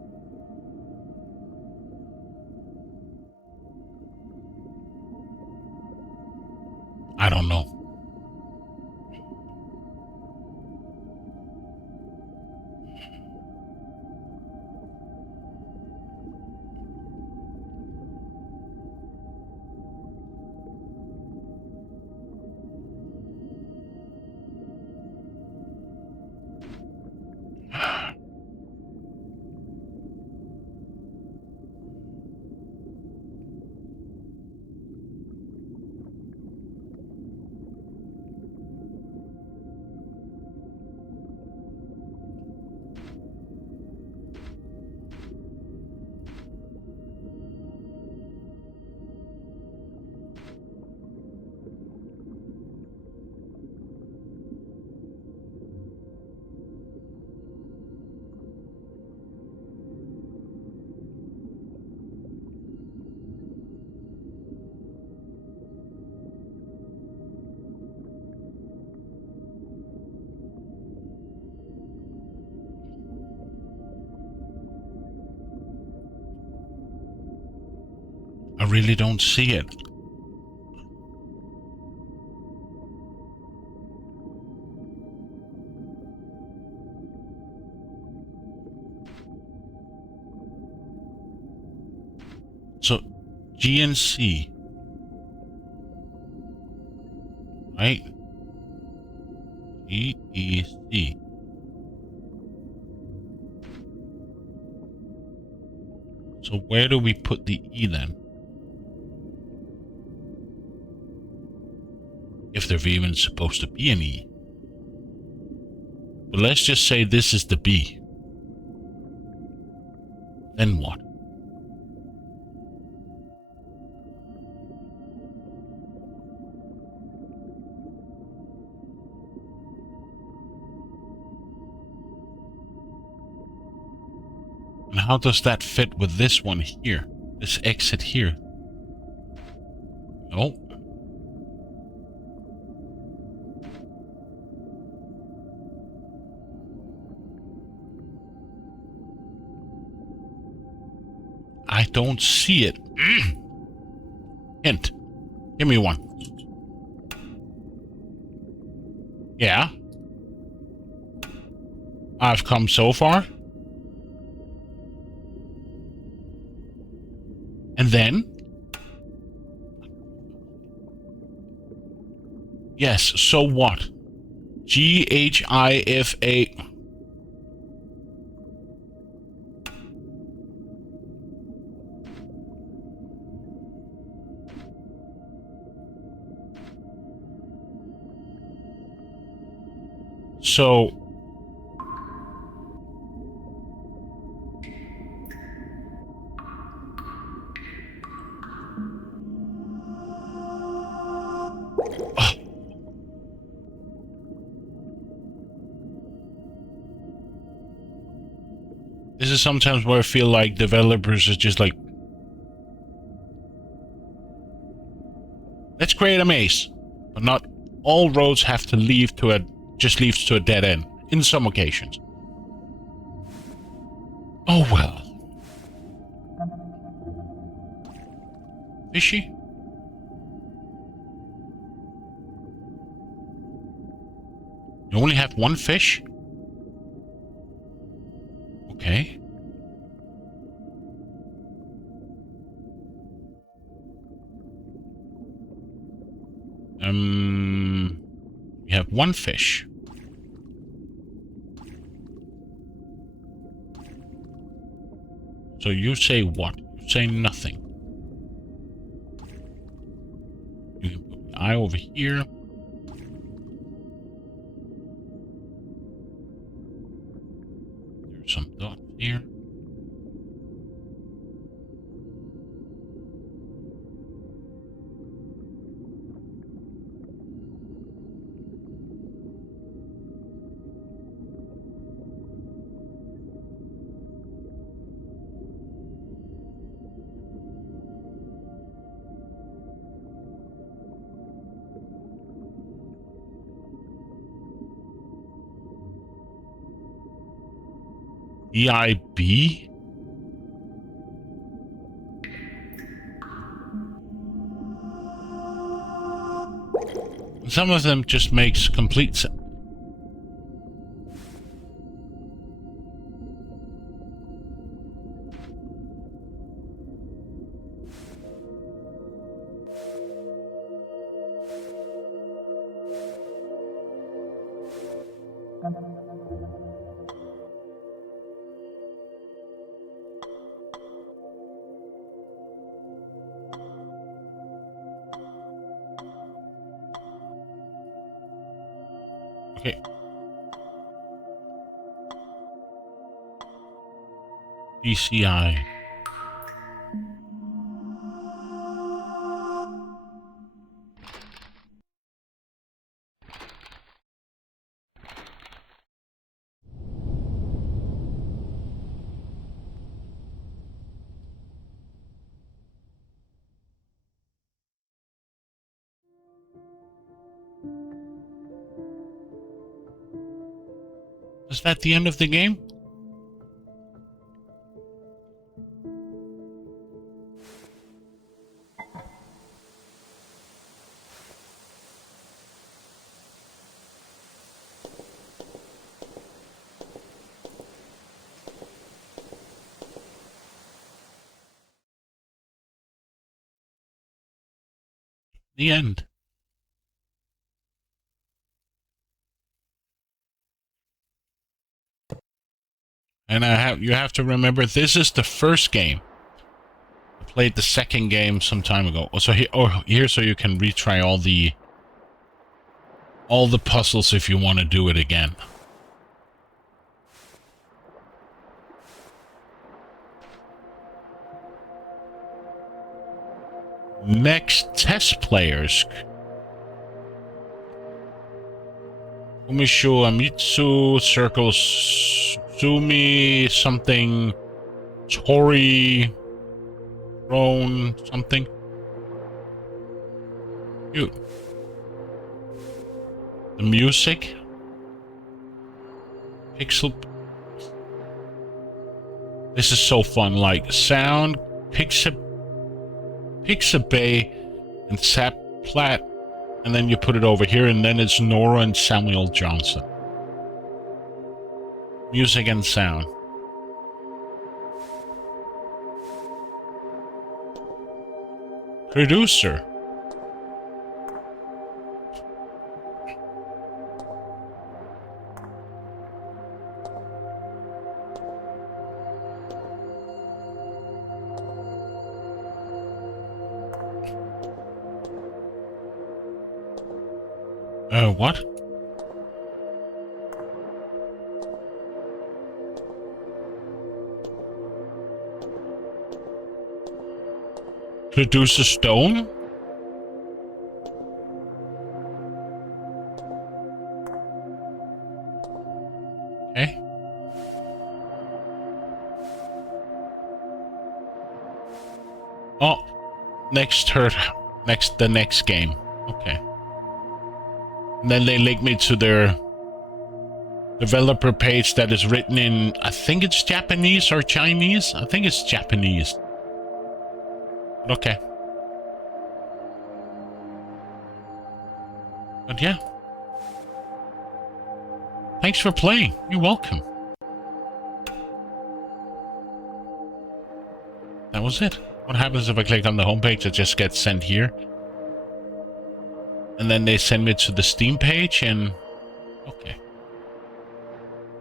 really don't see it. So, G and C. Right? G, E, C. So where do we put the E then? If there's even supposed to be an E. But let's just say this is the B. Then what? And how does that fit with this one here? This exit here? Oh. I don't see it. Hint. Give me one. Yeah. I've come so far. And then? Yes, so what? GHIFA. So this is sometimes where I feel like developers are just like, let's create a maze, but not all roads have to lead to a leads to a dead end in some occasions. Oh well. Fishy? You only have one fish? Okay. You have one fish. So you say what? You say nothing. You can put the eye over here. There's some dots here. EIB? Some of them just makes complete sense. Okay. DCI. Is that the end of the game? The end. And you have to remember, this is the first game. I played the second game some time ago. So here, so you can retry all the puzzles if you want to do it again. Next, test players. Kumishu Amitsu circles Sumi something Tori Rone something. Cute. The music. Pixel. This is so fun. Like sound, Pixabay and Sap Platt, and then you put it over here, and then it's Nora and Samuel Johnson. Music and sound. Producer. What? Producer Stone? Okay. Oh, the next game. Okay. And then they link me to their developer page that is written in, I think it's Japanese or Chinese. I think it's Japanese. Okay. But yeah. Thanks for playing. You're welcome. That was it. What happens if I click on the homepage? It just gets sent here. And then they send me to the Steam page and... Okay.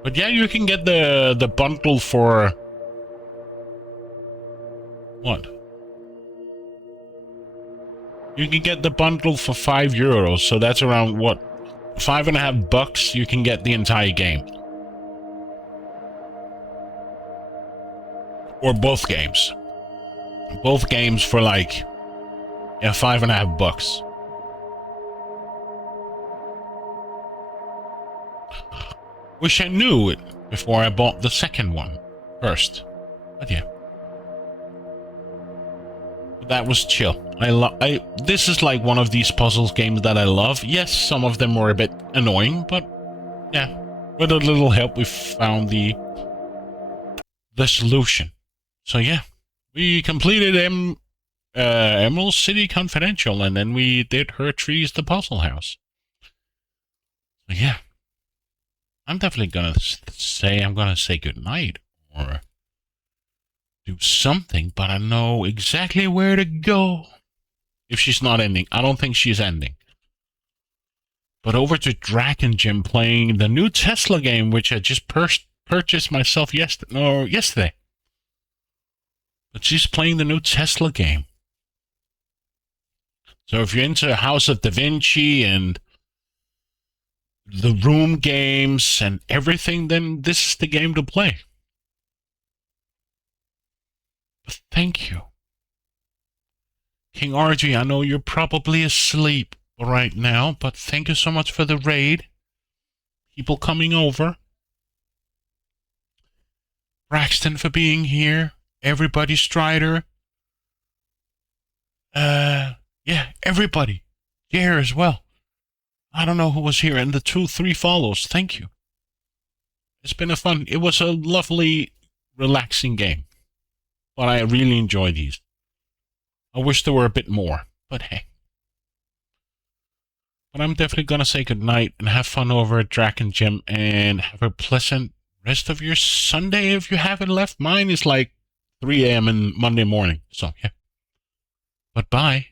But yeah, you can get the bundle for... What? You can get the bundle for €5, so that's around, what? $5.50, you can get the entire game. Or both games. Both games for like... Yeah, $5.50. Wish I knew it before I bought the second one first. But yeah. That was chill. This is like one of these puzzles games that I love. Yes, some of them were a bit annoying, but yeah. With a little help we found the solution. So yeah. We completed Emerald City Confidential, and then we did Her Trees the Puzzle House. So yeah. I'm definitely gonna say goodnight or do something, but I know exactly where to go. If she's not ending. I don't think she's ending. But over to Dragon Gym playing the new Tesla game, which I just purchased myself yesterday. But she's playing the new Tesla game. So if you're into House of Da Vinci and the room games and everything, then this is the game to play. But thank you. King RG, I know you're probably asleep right now, but thank you so much for the raid. People coming over. Braxton for being here. Everybody Strider. Yeah, everybody. Here as well. I don't know who was here, and the 2-3 follows. Thank you. It's been it was a lovely, relaxing game. But I really enjoy these. I wish there were a bit more, but hey. But I'm definitely gonna say goodnight and have fun over at Draken Gym and have a pleasant rest of your Sunday if you haven't left. Mine is like 3 a.m. in Monday morning. So, yeah. But bye.